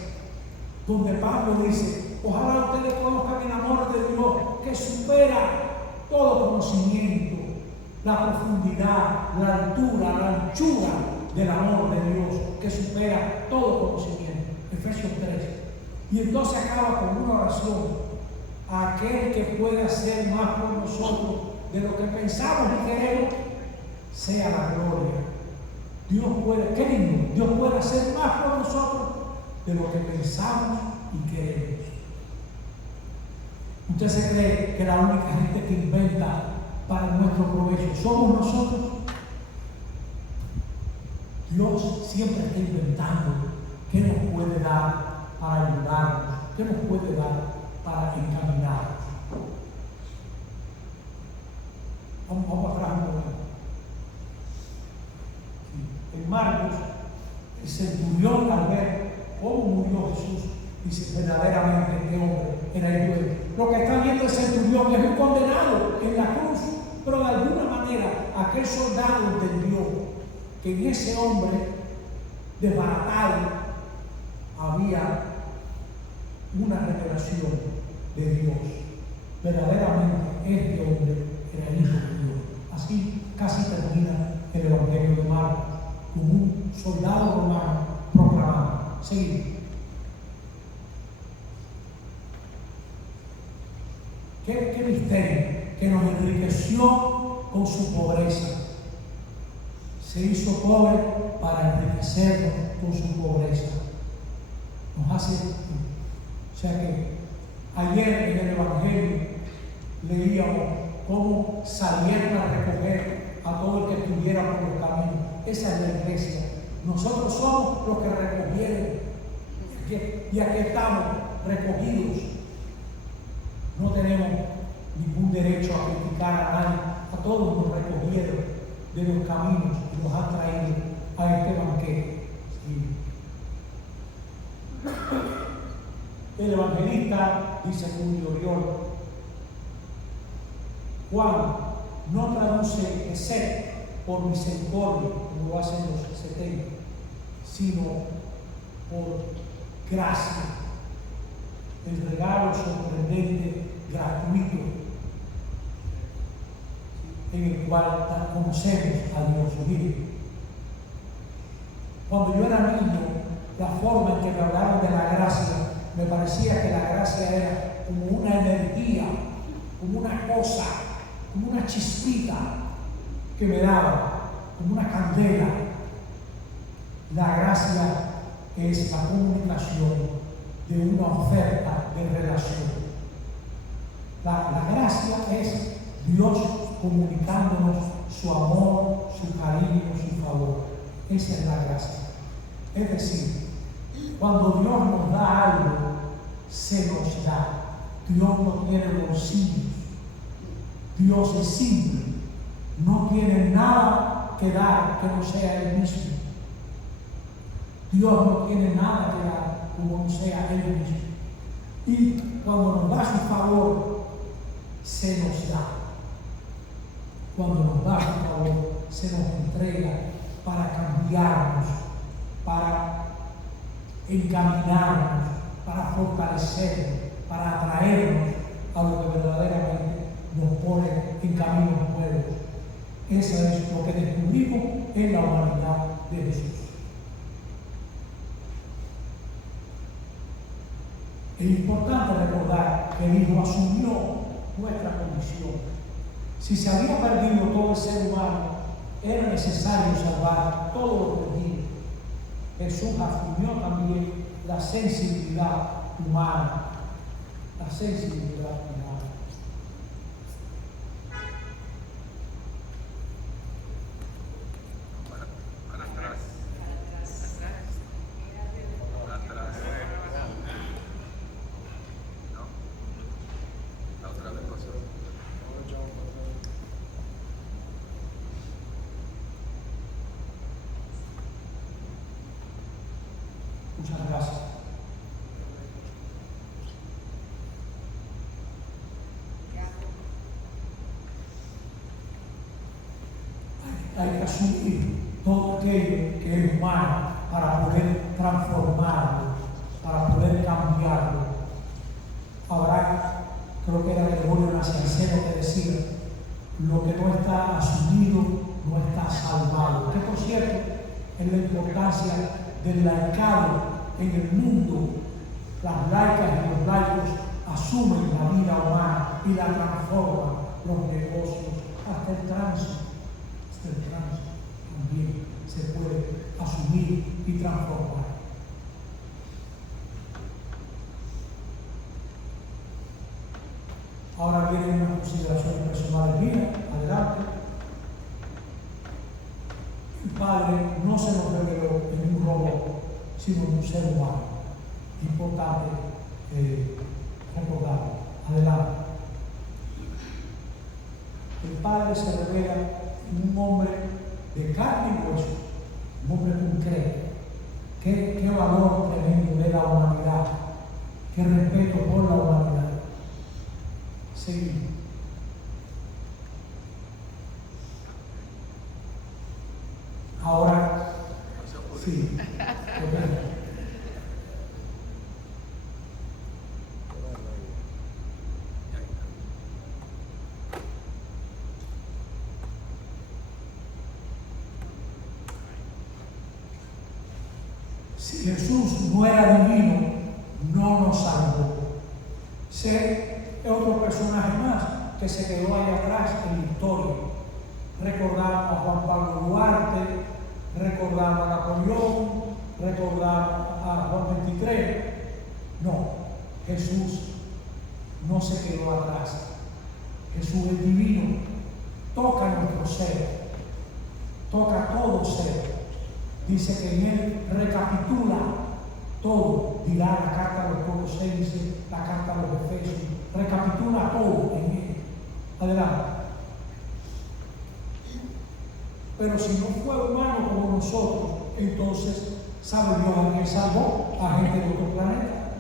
donde Pablo dice: ojalá ustedes conozcan el amor de Dios que supera todo conocimiento, la profundidad, la altura, la anchura del amor de Dios que supera todo conocimiento. Efesios 3. Y entonces acaba con una oración: aquel que puede hacer más por nosotros de lo que pensamos y queremos, sea la gloria. Dios puede, qué lindo, Dios puede hacer más por nosotros de lo que pensamos y queremos. ¿Usted se cree que la única gente que inventa para nuestro provecho somos nosotros? Dios siempre está inventando qué nos puede dar para ayudarnos, qué nos puede dar para encaminarnos. Vamos atrás un momento. En Marcos, el centurión, al ver cómo murió Jesús, dice: verdaderamente este hombre era hijo de Dios. Lo que está viendo el centurión es un condenado en la cruz, pero de alguna manera aquel soldado entendió que en ese hombre desbaratado había una revelación de Dios. Verdaderamente este hombre era hijo de Dios. Así casi termina el Evangelio de Marcos, con un soldado romano proclamando. Seguimos. ¿Qué misterio? Que nos enriqueció con su pobreza. Se hizo pobre para enriquecernos con su pobreza. Nos hace. O sea que ayer en el Evangelio leíamos cómo salieron a recoger a todo el que estuviera por los caminos. Esa es la iglesia. Nosotros somos los que recogieron. Y aquí estamos recogidos. No tenemos ningún derecho a criticar a nadie. A todos nos recogieron de los caminos y nos han traído a este banquete. Sí. El evangelista dice Julio Oriol: Juan no traduce ese por misericordia, como lo hacen los 70, sino por gracia, el regalo sorprendente, gratuito, en el cual conocemos a Dios. Mire, cuando yo era niño, la forma en que me hablaron de la gracia, me parecía que la gracia era como una energía, como una cosa, como una chispita que me daba, como una candela. La gracia es la comunicación de una oferta de relación. La gracia es Dios comunicándonos su amor, su cariño, su favor. Esa es la gracia. Es decir, cuando Dios nos da algo, se nos da. Dios no tiene bolsillos. Dios es simple. No tiene nada que dar que no sea Él mismo. Dios no tiene nada que dar como no sea Él mismo. Y cuando nos da su favor, se nos da. Cuando nos da su favor, se nos entrega para cambiarnos, para encaminarnos, para fortalecernos, para atraernos a lo que verdaderamente nos pone en caminos nuevos. Eso es lo que descubrimos en la humanidad de Jesús. Es importante recordar que el Hijo asumió nuestra condición. Si se había perdido todo el ser humano, era necesario salvar todos los perdidos. Jesús asumió también la sensibilidad humana. La sensibilidad humana. Muchas gracias. Hay que asumir todo aquello que es humano para poder transformarlo, para poder cambiarlo. Habrá, creo que era Gregorio Nacianceno que decía, lo que no está asumido no está salvado. Que por cierto, es la importancia del laicado en el mundo. Las laicas y los laicos asumen la vida humana y la transforman, los negocios, hasta el tránsito. Hasta el tránsito también se puede asumir y transformar. Ahora vienen unas consideraciones personales mías. Adelante. El Padre no se nos reveló en un robot, sino en un ser humano. Importante recordarlo. Adelante. El Padre se revela en un hombre de carne y hueso, un hombre concreto. Qué valor tremendo de la humanidad, qué respeto por la humanidad. Seguimos. Ahora, sí. Si Jesús no era divino, no nos salvó. Sé que otro personaje más que se quedó ahí atrás en la historia. Recordamos a Juan Pablo Duarte, recordamos a Napoleón, recordamos a Juan 23. No, Jesús no se quedó atrás. Jesús es divino, toca nuestro ser, toca todo ser. Dice que en él recapitula todo, dirá la carta a los Colosenses, la carta a los Efesios, recapitula todo en él. Adelante. Pero si no fue humano como nosotros, entonces, ¿sabe Dios a quién salvó? A gente de otro planeta.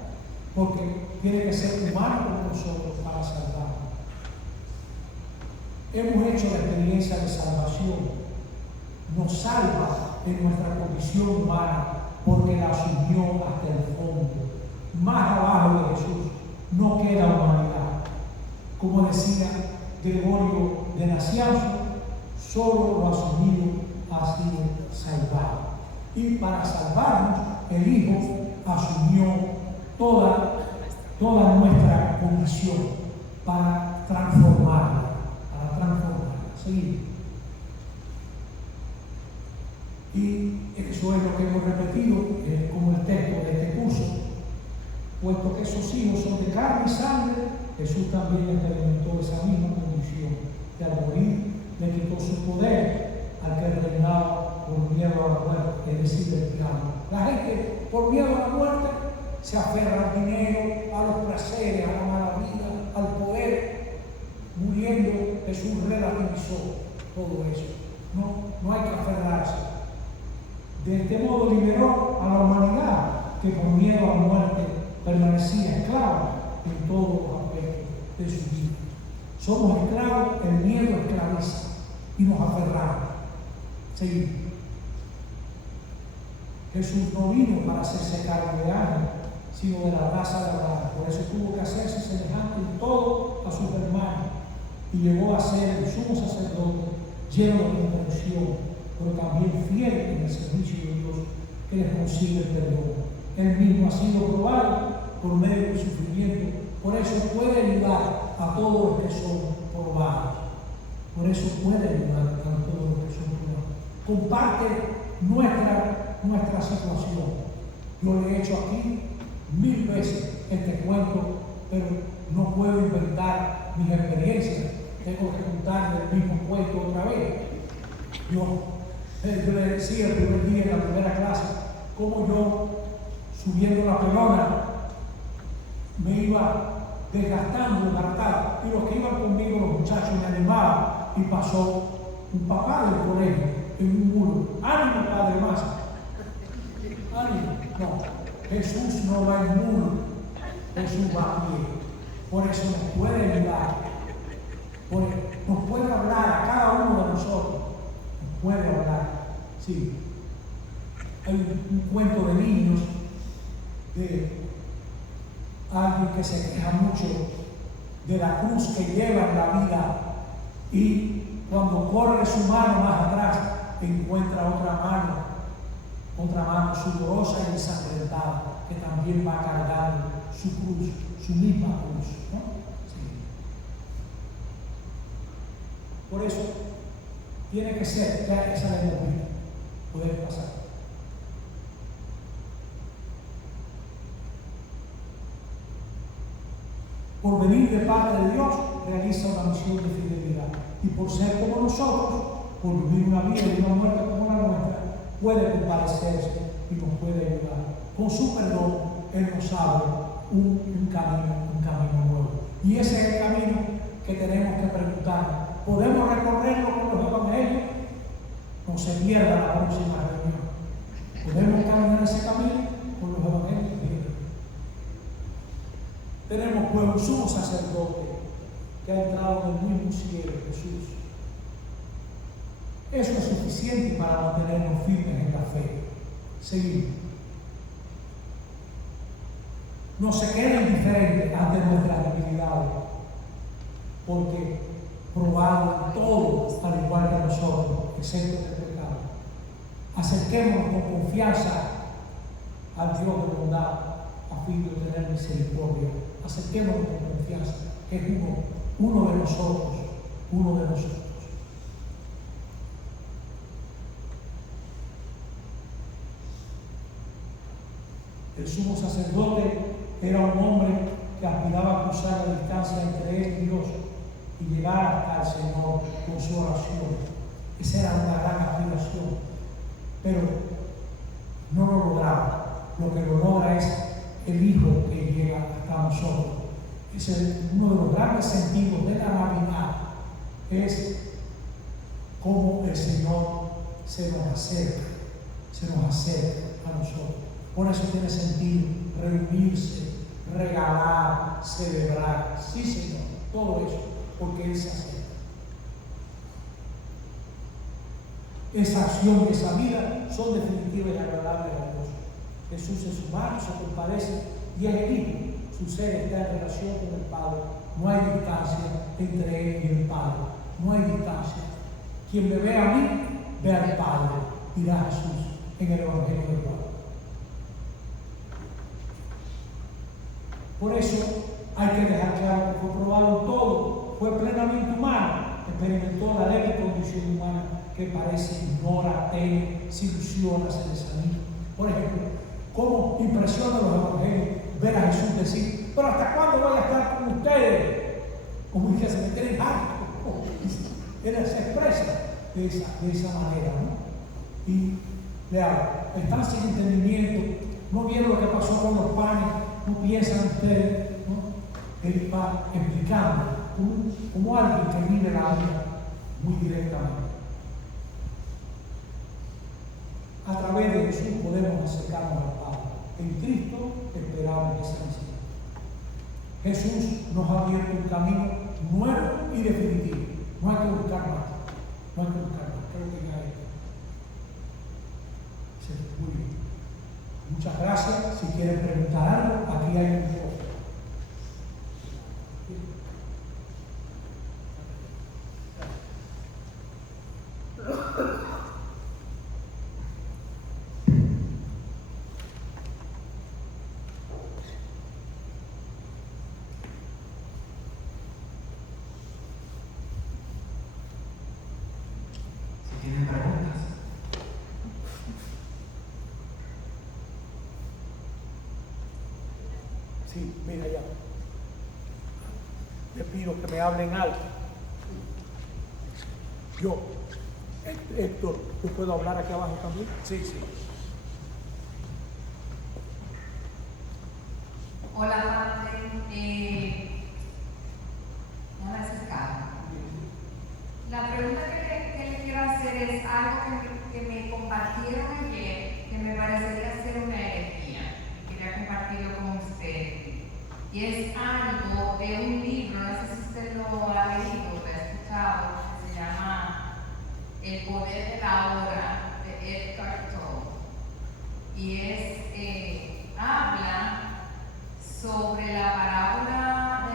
Porque tiene que ser humano como nosotros para salvarnos. Hemos hecho la experiencia de salvación. Nos salva en nuestra condición humana porque la asumió hasta el fondo. Más abajo de Jesús no queda humanidad. Como decía Gregorio de Nacianzo, solo lo asumido ha sido salvado. Y para salvarnos el Hijo asumió toda nuestra condición para transformarla. ¿Sí? Y eso es lo que hemos repetido como el texto de este curso. Puesto que esos hijos son de carne y sangre, Jesús también experimentó esa misma condición, que al morir le quitó su poder al que reinaba por miedo a la muerte, es decir, el diablo. La gente, por miedo a la muerte, se aferra al dinero, a los placeres, a la mala vida, al poder. Muriendo, Jesús relativizó todo eso. No hay que aferrarse. De este modo liberó a la humanidad que por miedo a la muerte permanecía esclava en todos los aspectos de su vida. Somos esclavos, el miedo esclaviza y nos aferramos. Seguimos. Jesús no vino para hacerse cargo de alguien, sino de la raza de Abraham. Por eso tuvo que hacerse semejante en todo a sus hermanos y llegó a ser el sumo sacerdote lleno de comprensión, pero también fiel en el servicio de Dios que les consigue el perdón. Él mismo ha sido probado por medio del sufrimiento, por eso puede ayudar a todos los que son probados. Por eso puede ayudar a todos los que son probados. Comparte nuestra situación. Yo le he hecho aquí 1000 veces este cuento, pero no puedo inventar mis experiencias. Tengo que contarle el mismo cuento otra vez. Yo le decía el primer día en la primera clase cómo yo, subiendo la pelona, me iba desgastando, y los que iban conmigo, los muchachos, me animaban, y pasó un papá del colegio en un muro. ¡Ánimo, Padre Massa! ¡Ánimo! No, Jesús no va en muro, Jesús va a pie. Por eso nos puede ayudar, nos puede hablar a cada uno de nosotros, nos puede hablar. Sí. Hay un cuento de niños de alguien que se queja mucho de la cruz que lleva en la vida y cuando corre su mano más atrás encuentra otra mano sudorosa y ensangrentada que también va cargando su cruz, su misma cruz, ¿no? Sí. Por eso tiene que ser, ya esa la hemos visto, poder pasar. Por venir de parte de Dios, realiza una misión de fidelidad. Y por ser como nosotros, por vivir una vida y una muerte como la nuestra, puede compadecerse y nos puede ayudar. Con su perdón, Él nos abre un camino nuevo. Y ese es el camino que tenemos que preguntar. ¿Podemos recorrerlo con los evangelios? No se pierda la próxima reunión. ¿Podemos caminar ese camino con los evangelios? Tenemos pues un sumo sacerdote que ha entrado en el mismo cielo, Jesús. Eso es suficiente para mantenernos firmes en la fe. Seguimos. No se queden indiferentes ante nuestras debilidades, porque probado en todo al igual que nosotros, excepto el pecado. Acerquémonos con confianza al Dios de bondad a fin de tener misericordia. Acerquémonos con confianza, que es uno de nosotros. El sumo sacerdote era un hombre que aspiraba a cruzar la distancia entre él y Dios y llegar hasta el Señor con su oración. Esa era una gran aspiración, pero no lo lograba. Lo que lo logra es el Hijo que llega hasta nosotros. Uno de los grandes sentidos de la Navidad es cómo el Señor se nos acerca a nosotros. Por eso tiene sentido reunirse, regalar, celebrar. Sí, Señor, todo eso, porque Él se acerca. Esa acción y esa vida son definitivas y agradables a Dios. Jesús es humano, se compadece y es el Hijo. Su ser está en relación con el Padre. No hay distancia entre Él y el Padre. No hay distancia. Quien me ve a mí, ve al Padre, dirá Jesús en el Evangelio de Juan. Por eso hay que dejar claro que fue probado en todo, fue plenamente humano, experimentó la leve condición humana que parece, ignora, teme, se ilusiona, se desanima. Por ejemplo, ¿cómo impresiona a los evangelios ver a Jesús decir, pero ¿hasta cuándo voy a estar con ustedes? Como que se me tienen harto. Él se expresa de esa manera, ¿no? Y vean, están sin entendimiento, no vieron lo que pasó con los panes, no piensan ustedes, ¿no? Él va explicando como alguien que vive la vida muy directamente. A través de Jesús podemos acercarnos al Padre. En Cristo esperamos esa misión. Jesús nos ha abierto un camino nuevo y definitivo. No hay que buscar más. No hay que buscar más. Creo que ya es. Muy bien. Muchas gracias. Si quieren preguntar algo, aquí hay un poco. ¿Tienen preguntas? Sí, mira ya. Le pido que me hablen alto. Yo, Héctor, ¿yo puedo hablar aquí abajo también? Sí, sí. Hola, padre. Hola, Carlos. La pregunta que le quiero hacer es algo que me compartieron ayer, que me parecería ser una herejía. Quería compartirlo con usted. Y es algo de un libro, no sé si usted lo ha leído, lo ha escuchado, que se llama El poder de la hora, de Eckhart Tolle. Y habla sobre la parábola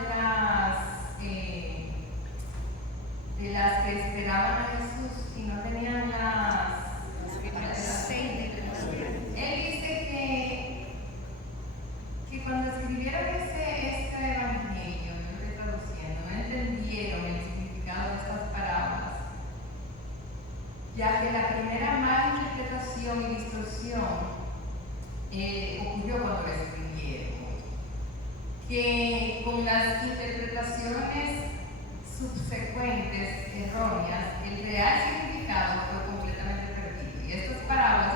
de las que esperaban a Jesús y no tenían el aceite. Él dice que cuando escribieron este evangelio, yo lo estoy traduciendo, no entendieron el significado de estas parábolas, ya que la primera mala interpretación y distorsión ocurrió cuando lo escribieron, que con las interpretaciones subsecuentes erróneas, el real significado fue completamente perdido. Y estas parábolas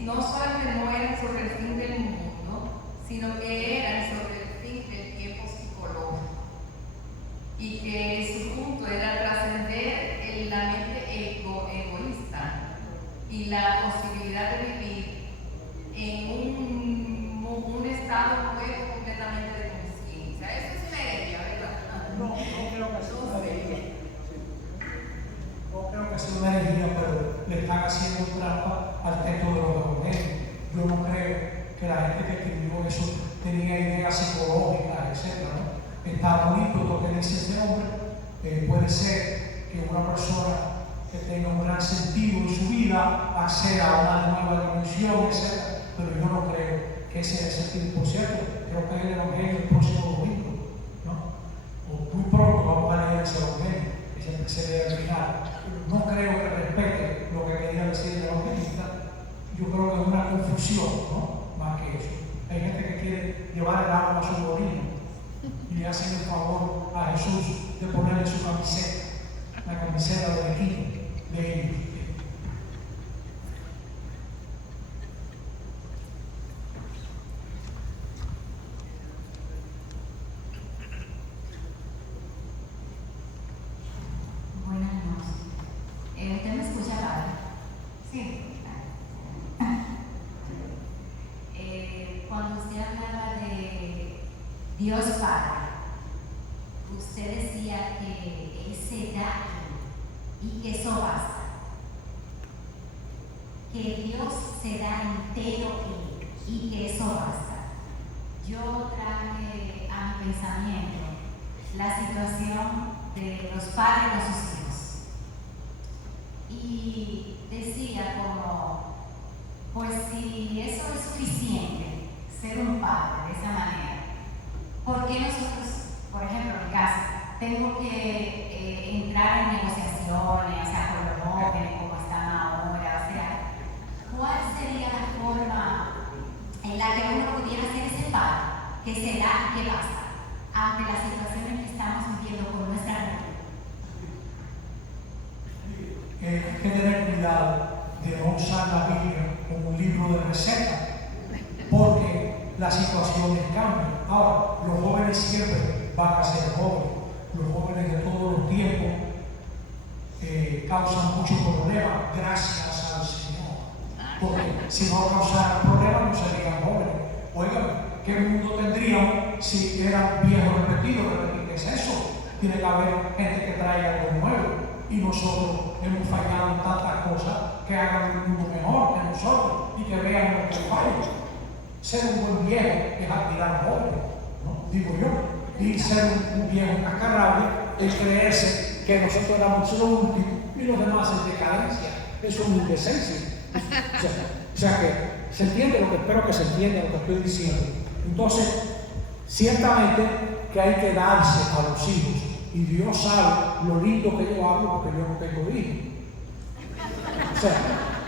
no solamente no eran sobre el fin del mundo, sino que eran sobre el fin del tiempo psicológico. Y que su punto era trascender la mente egoísta y la posibilidad de vivir en un estado nuevo completamente de conciencia. Eso es una herejía, ¿verdad? No creo que sea una herejía. No creo que sea una herejía, pero le están haciendo trampa al texto de los evangelios. Yo no creo que la gente que escribió eso tenía ideas psicológicas, etc., ¿no? Está bonito lo que dice ese hombre. Puede ser que una persona que tenga un gran sentido en su vida acceda a una nueva dimensión, etc., pero yo no creo que ese sea el sentido. Por cierto, creo que hay el evangelio el próximo domingo, ¿no? O muy pronto vamos a leer ese evangelio, que se lee al final. No creo que respete lo que quería decir el evangelista. Yo creo que es una confusión, ¿no? Más que eso. Hay gente que quiere llevar el agua a su molino y le hacen el favor a Jesús de ponerle su camiseta, la camiseta del equipo de ellos. Buenas noches. ¿Usted me escucha, padre? Sí. Cuando usted hablaba de Dios Padre, usted decía que Él se da y que eso basta. Que Dios se da entero y que eso basta. Yo traje a mi pensamiento la situación de los padres con sus hijos. Y decía como, pues si eso es suficiente, ser un padre de esa manera, ¿por qué nosotros, por ejemplo, en mi casa, tengo que entrar en negociaciones, o sea, con los jóvenes, como están ahora? O sea, ¿cuál sería la forma en la que uno pudiera ser ese padre que se da y que basta ante las situaciones que estamos viviendo con nuestra juventud? Hay que tener cuidado de no usar la Biblia como un libro de recetas, porque las situaciones cambian. Ahora, los jóvenes siempre van a ser jóvenes. Los jóvenes de todos los tiempos causan muchos problemas, gracias al Señor. Porque si no causaran problemas, no serían jóvenes. Oigan, ¿qué mundo tendríamos si eran viejos repetidos? ¿Qué es eso? Tiene que haber gente que traiga algo nuevo. Y nosotros hemos fallado en tantas cosas que hagan un mundo mejor que nosotros y que vean lo que falla. Ser un buen viejo es admirar jóvenes, ¿no? Digo yo. Y ser un viejo cascarrable es creerse que nosotros éramos lo último y los demás en decadencia. Eso es una indecencia. O sea que se entiende lo que espero que se entienda lo que estoy diciendo. Entonces, ciertamente que hay que darse a los hijos. Y Dios sabe lo lindo que yo hablo porque yo no tengo hijos. O sea,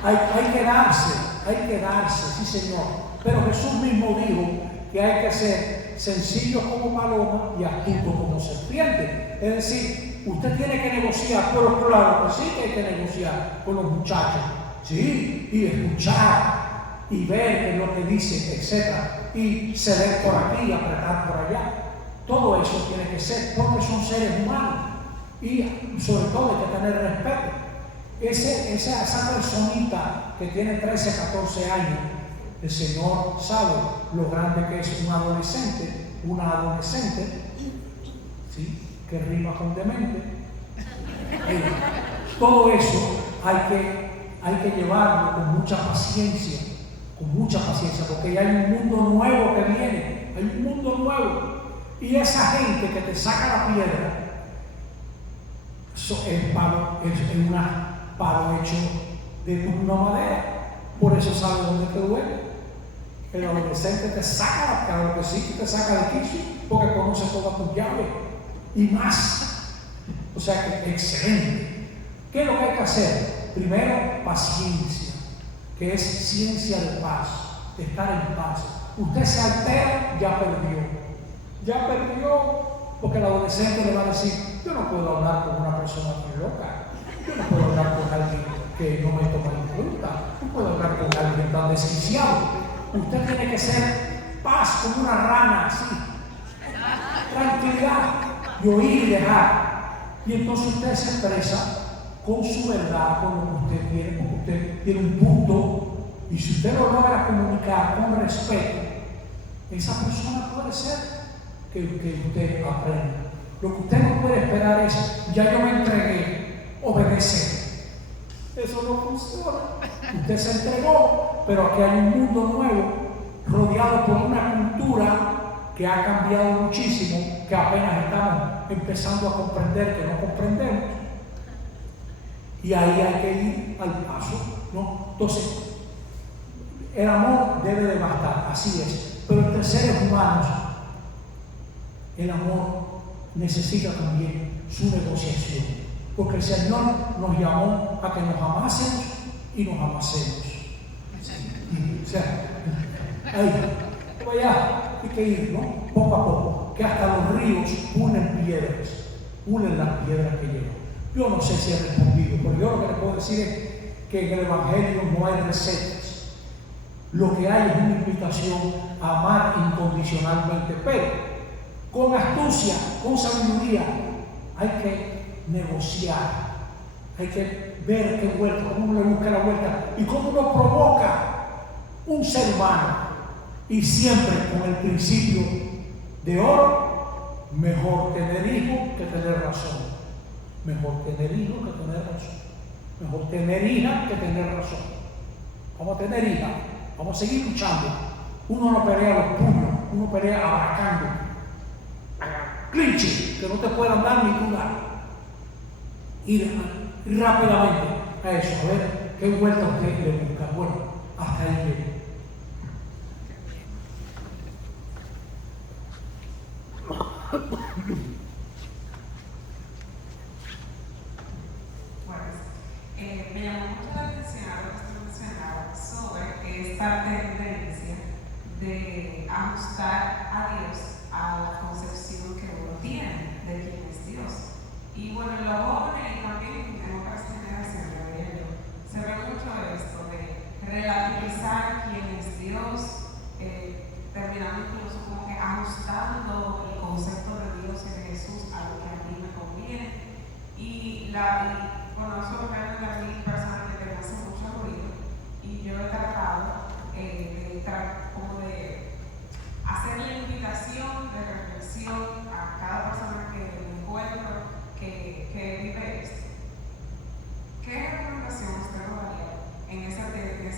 hay que darse, sí Señor. Pero Jesús mismo dijo que hay que ser sencillo como paloma y astuto como serpiente. Es decir, usted tiene que negociar, pero claro que sí que hay que negociar con los muchachos. Sí, y escuchar y ver qué es lo que dicen, etc. Y ceder por aquí y apretar por allá. Todo eso tiene que ser, porque son seres humanos y sobre todo hay que tener respeto. Esa personita que tiene 13, 14 años, el Señor sabe lo grande que es una adolescente, ¿sí? Que rima con demente. Todo eso hay que llevarlo con mucha paciencia, porque ya hay un mundo nuevo que viene, hay un mundo nuevo. Y esa gente que te saca la piedra es un palo hecho de una madera. Por eso sabe dónde te duele. El adolescente te saca la piedra, que sí, te saca de quicio, porque conoce todas tus llaves y más. O sea que excelente. ¿Qué es lo que hay que hacer? Primero, paciencia, que es ciencia de paz, de estar en paz. Usted se altera, ya perdió. Ya perdió, porque el adolescente le va a decir, yo no puedo hablar con una persona tan loca, yo no puedo hablar con alguien que no me toma en cuenta, no puedo hablar con alguien tan desquiciado. Usted tiene que ser paz como una rana, así, tranquilidad, y oír y dejar. Y entonces usted se expresa con su verdad, con lo que usted tiene, porque usted tiene un punto, y si usted lo logra comunicar con respeto, esa persona puede ser que usted aprenda. Lo que usted no puede esperar es, ya yo me entregué, obedecer. Eso no funciona. Usted se entregó, pero aquí hay un mundo nuevo, rodeado por una cultura que ha cambiado muchísimo, que apenas estamos empezando a comprender que no comprendemos. Y ahí hay que ir al paso, ¿no? Entonces, el amor debe de bastar, así es. Pero entre seres humanos, el amor necesita también su negociación, porque el Señor nos llamó a que nos amásemos y nos amasemos. O sea, ahí, allá hay que ir, ¿no? Poco a poco, que hasta los ríos unen las piedras que llevan. Yo no sé si he respondido, pero yo lo que les puedo decir es que en el Evangelio no hay recetas. Lo que hay es una invitación a amar incondicionalmente, pero con astucia, con sabiduría, hay que negociar, hay que ver qué vuelta, cómo uno le busca la vuelta y cómo uno provoca un ser humano. Y siempre con el principio de oro, mejor tener hijos que tener razón. Mejor tener hijos que tener razón. Mejor tener hija que tener razón. Vamos a tener hija, vamos a seguir luchando. Uno no pelea a los puños, uno pelea abarcando. Clinche, que no te puedan dar ninguna. Ir rápidamente a eso, a ver qué vuelta usted le busca. Bueno, hasta ahí llego. Me llamó mucho la atención lo que usted mencionaba sobre esta tendencia de ajustar a Dios a la concepción que uno tiene de quién es Dios. Y bueno, en los jóvenes y también en otras generaciones, diría yo, se ve mucho esto de relativizar quién es Dios, terminando incluso como que ajustando el concepto de Dios en Jesús a lo que a mí me conviene. Bueno, eso realmente a mí personalmente me hace mucho ruido y yo he tratado como de hacer la invitación de reflexión a cada persona que me encuentro que vive esto. ¿Qué recomendación usted me daría en esa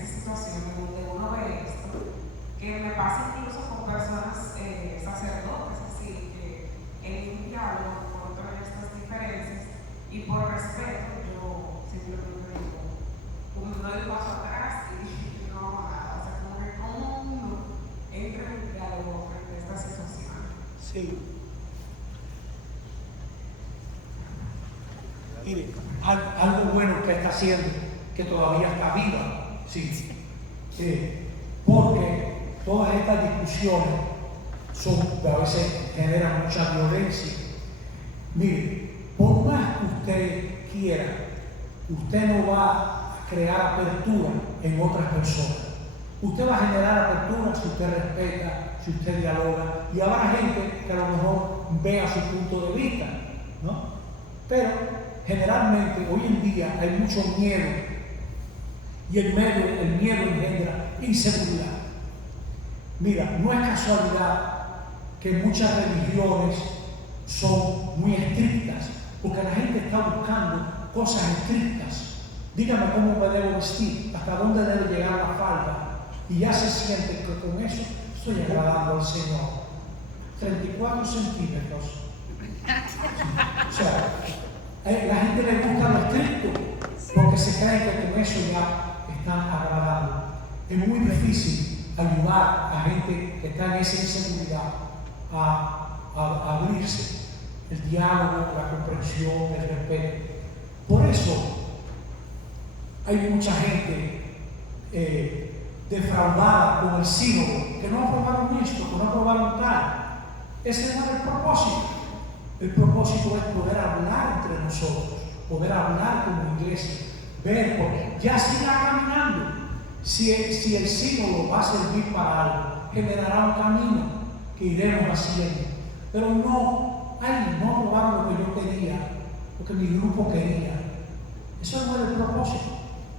situación donde uno ve esto? Que me pasa incluso con personas sacerdotes, así que en un diálogo encuentro estas diferencias y por respeto yo simplemente digo, uno doy un paso atrás y no hago nada. O sea, como que cómo uno entra en un diálogo frente a esta situación. Sí. Mire, algo bueno que está haciendo, que todavía está viva, sí. Porque todas estas discusiones a veces generan mucha violencia. Mire, por más que usted quiera, usted no va a crear apertura en otras personas. Usted va a generar apertura si usted respeta, si usted dialoga, y habrá gente que a lo mejor vea su punto de vista, ¿no? Pero generalmente hoy en día hay mucho miedo, y el miedo engendra inseguridad. Mira, no es casualidad que muchas religiones son muy estrictas, porque la gente está buscando cosas estrictas. Dígame cómo me debo vestir, hasta dónde debe llegar la falda, y ya se siente que con eso estoy agradando al Señor. 34 centímetros. O sea, la gente le gusta lo estricto, porque se cree que con eso ya están agradando. Es muy difícil ayudar a gente que está en esa inseguridad a abrirse. El diálogo, la comprensión, el respeto. Por eso hay mucha gente defraudada con el sínodo, que no aprobaron esto, que no aprobaron tal. Ese no es el propósito. El propósito es poder hablar entre nosotros, poder hablar como iglesia, ver, porque ya se irá caminando. Si el sínodo va a servir para algo, generará un camino que iremos haciendo. Pero no aprobaron lo que yo quería, lo que mi grupo quería. Eso no es el propósito.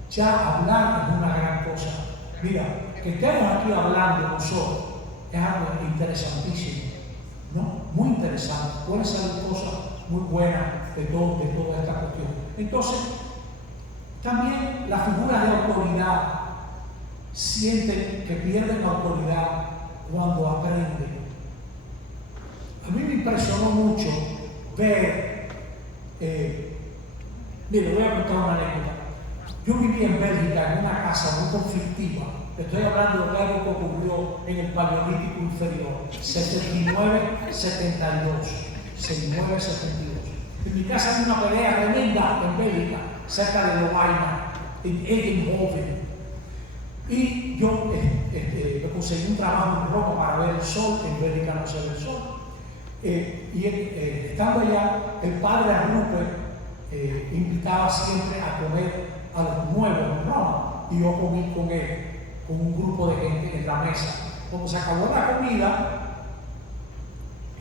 Ya hablar es una gran cosa. Mira, que estemos aquí hablando nosotros es algo interesantísimo, ¿no? Muy interesante. Pueden salir cosas muy buenas de toda esta cuestión. Entonces, también las figuras de autoridad sienten que pierden autoridad cuando aprenden. A mí me impresionó mucho ver, mire, voy a contar una anécdota. Yo viví en Bélgica en una casa muy conflictiva. Estoy hablando de algo que ocurrió en el Paleolítico Inferior, 79-72. 79-72. En mi casa había una pelea tremenda en Bélgica, cerca de Lovaina, en Egenhoven. Y yo me conseguí un trabajo en Roma para ver el sol. En Bélgica no se ve el sol. Estando allá, el padre Rupert invitaba siempre a comer a los nuevos en Roma, y yo comí con él, con un grupo de gente en la mesa. Cuando se acabó la comida,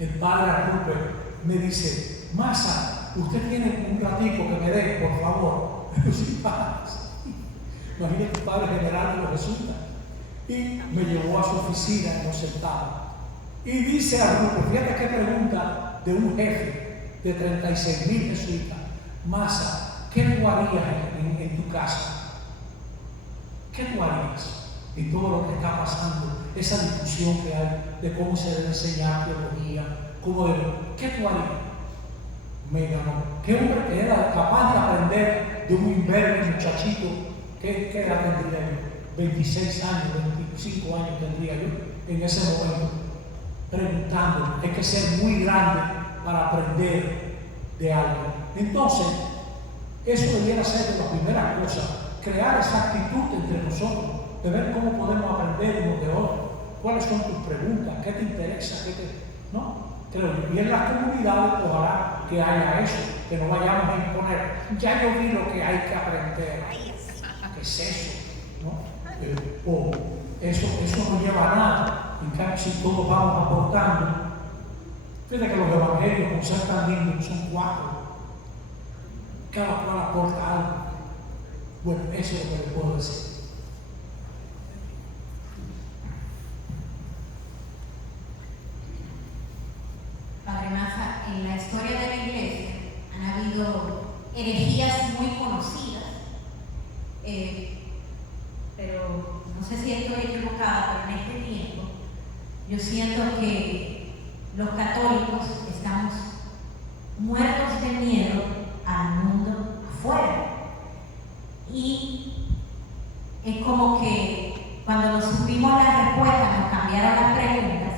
el padre Rupert me dice: Massa, usted tiene un ratico que me dé, por favor. Yo sí, padre. Imagínate que el padre general de los jesuitas. Y me llevó a su oficina y nos sentamos. Y dice a Rupert, fíjate qué pregunta de un jefe de 36,000 jesuitas: Massa, ¿qué tú harías en tu casa? ¿Qué tú harías en todo lo que está pasando? Esa discusión que hay de cómo se debe enseñar teología, ¿qué tú harías? Me ganó. ¿Qué hombre que era capaz de aprender de un imberbe muchachito? ¿Qué edad tendría yo? 26 años, 25 años tendría yo en ese momento. preguntando. Hay que ser muy grande para aprender de algo. Entonces, eso debiera ser de la primera cosa, crear esa actitud entre nosotros, de ver cómo podemos aprender unos de otros. ¿Cuáles son tus preguntas? ¿Qué te interesa? ¿No? Creo que y en las comunidades ojalá que haya eso, que no vayamos a imponer. Ya yo vi lo que hay que aprender. ¿Qué es eso? ¿No? O eso no lleva a nada. En cambio, si todos vamos aportando, fíjate que los evangelios, con ser tan lindos, son 4. Cada cual aporta algo. Bueno, eso es lo que le puedo decir. Padre Maza, en la historia de la iglesia han habido herejías muy conocidas, pero no sé si estoy equivocada, pero en este tiempo yo siento que los católicos estamos muertos de miedo al mundo afuera. Y es como que cuando nos supimos las respuestas nos cambiaron las preguntas,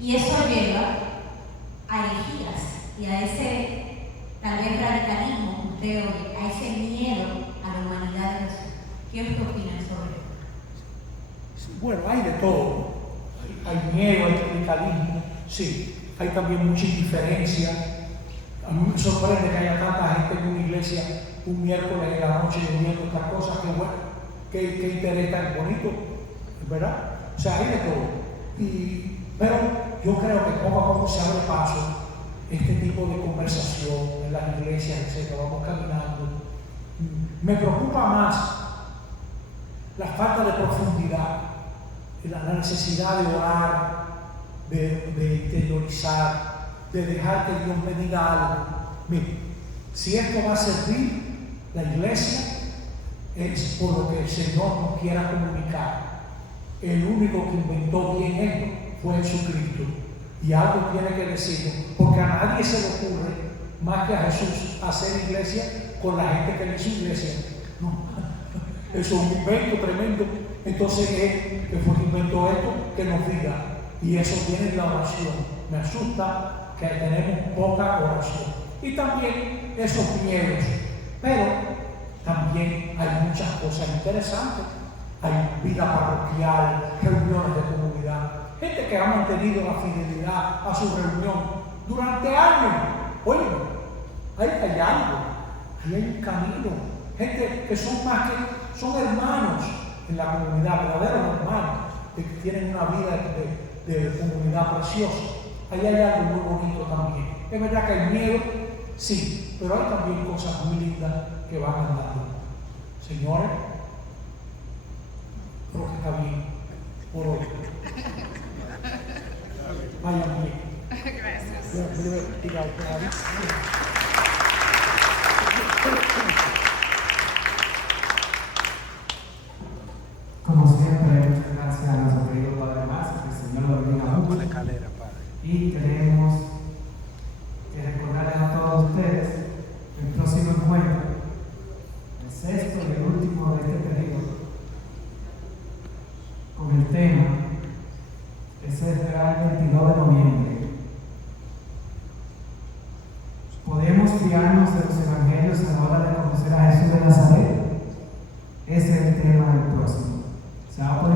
y eso lleva a herejías y a ese tal vez radicalismo que usted oye, a ese miedo a la humanidad de Jesús. ¿Qué usted opina sobre eso? Bueno, hay de todo. Hay miedo, hay radicalismo, sí. Hay también mucha indiferencia. A mí me sorprende que haya tanta gente en una iglesia un miércoles en la noche viendo estas cosas. Que bueno, que interés tan bonito, ¿verdad? O sea, hay de todo. Pero yo creo que poco a poco se abre paso este tipo de conversación en las iglesias, etc. Vamos caminando. Me preocupa más la falta de profundidad, la necesidad de orar, de interiorizar, de dejar que Dios me diga algo. Mire, si esto va a servir la iglesia, es por lo que el Señor nos quiera comunicar. El único que inventó bien esto fue Jesucristo. Y algo tiene que decirlo, porque a nadie se le ocurre más que a Jesús hacer iglesia con la gente que no es iglesia. No. Eso es un invento tremendo. Entonces él, que fue que inventó esto, que nos diga. Y eso viene en la oración. Me asusta que tenemos poca oración. Y también esos miedos. Pero también hay muchas cosas interesantes. Hay vida parroquial, reuniones de comunidad. Gente que ha mantenido la fidelidad a su reunión durante años. Oye, hay algo, ahí hay un camino. Gente que son hermanos en la comunidad, verdaderos hermanos, que tienen una vida de comunidad preciosa. Ahí hay algo muy bonito también. Es verdad que hay miedo, sí, pero hay también cosas muy lindas que van andando. Señores, creo que está bien por hoy. Vayan bien. Gracias. Como siempre, muchas gracias a nuestro querido Padre Maza, que el Señor lo bendiga mucho. Y queremos recordarles a todos ustedes el próximo encuentro, el sexto y el último de este periodo, con el tema que se será el 22 de noviembre. ¿Podemos fiarnos de los evangelios a la hora de conocer a Jesús de Nazaret? Ese es el tema del próximo. Se va a poner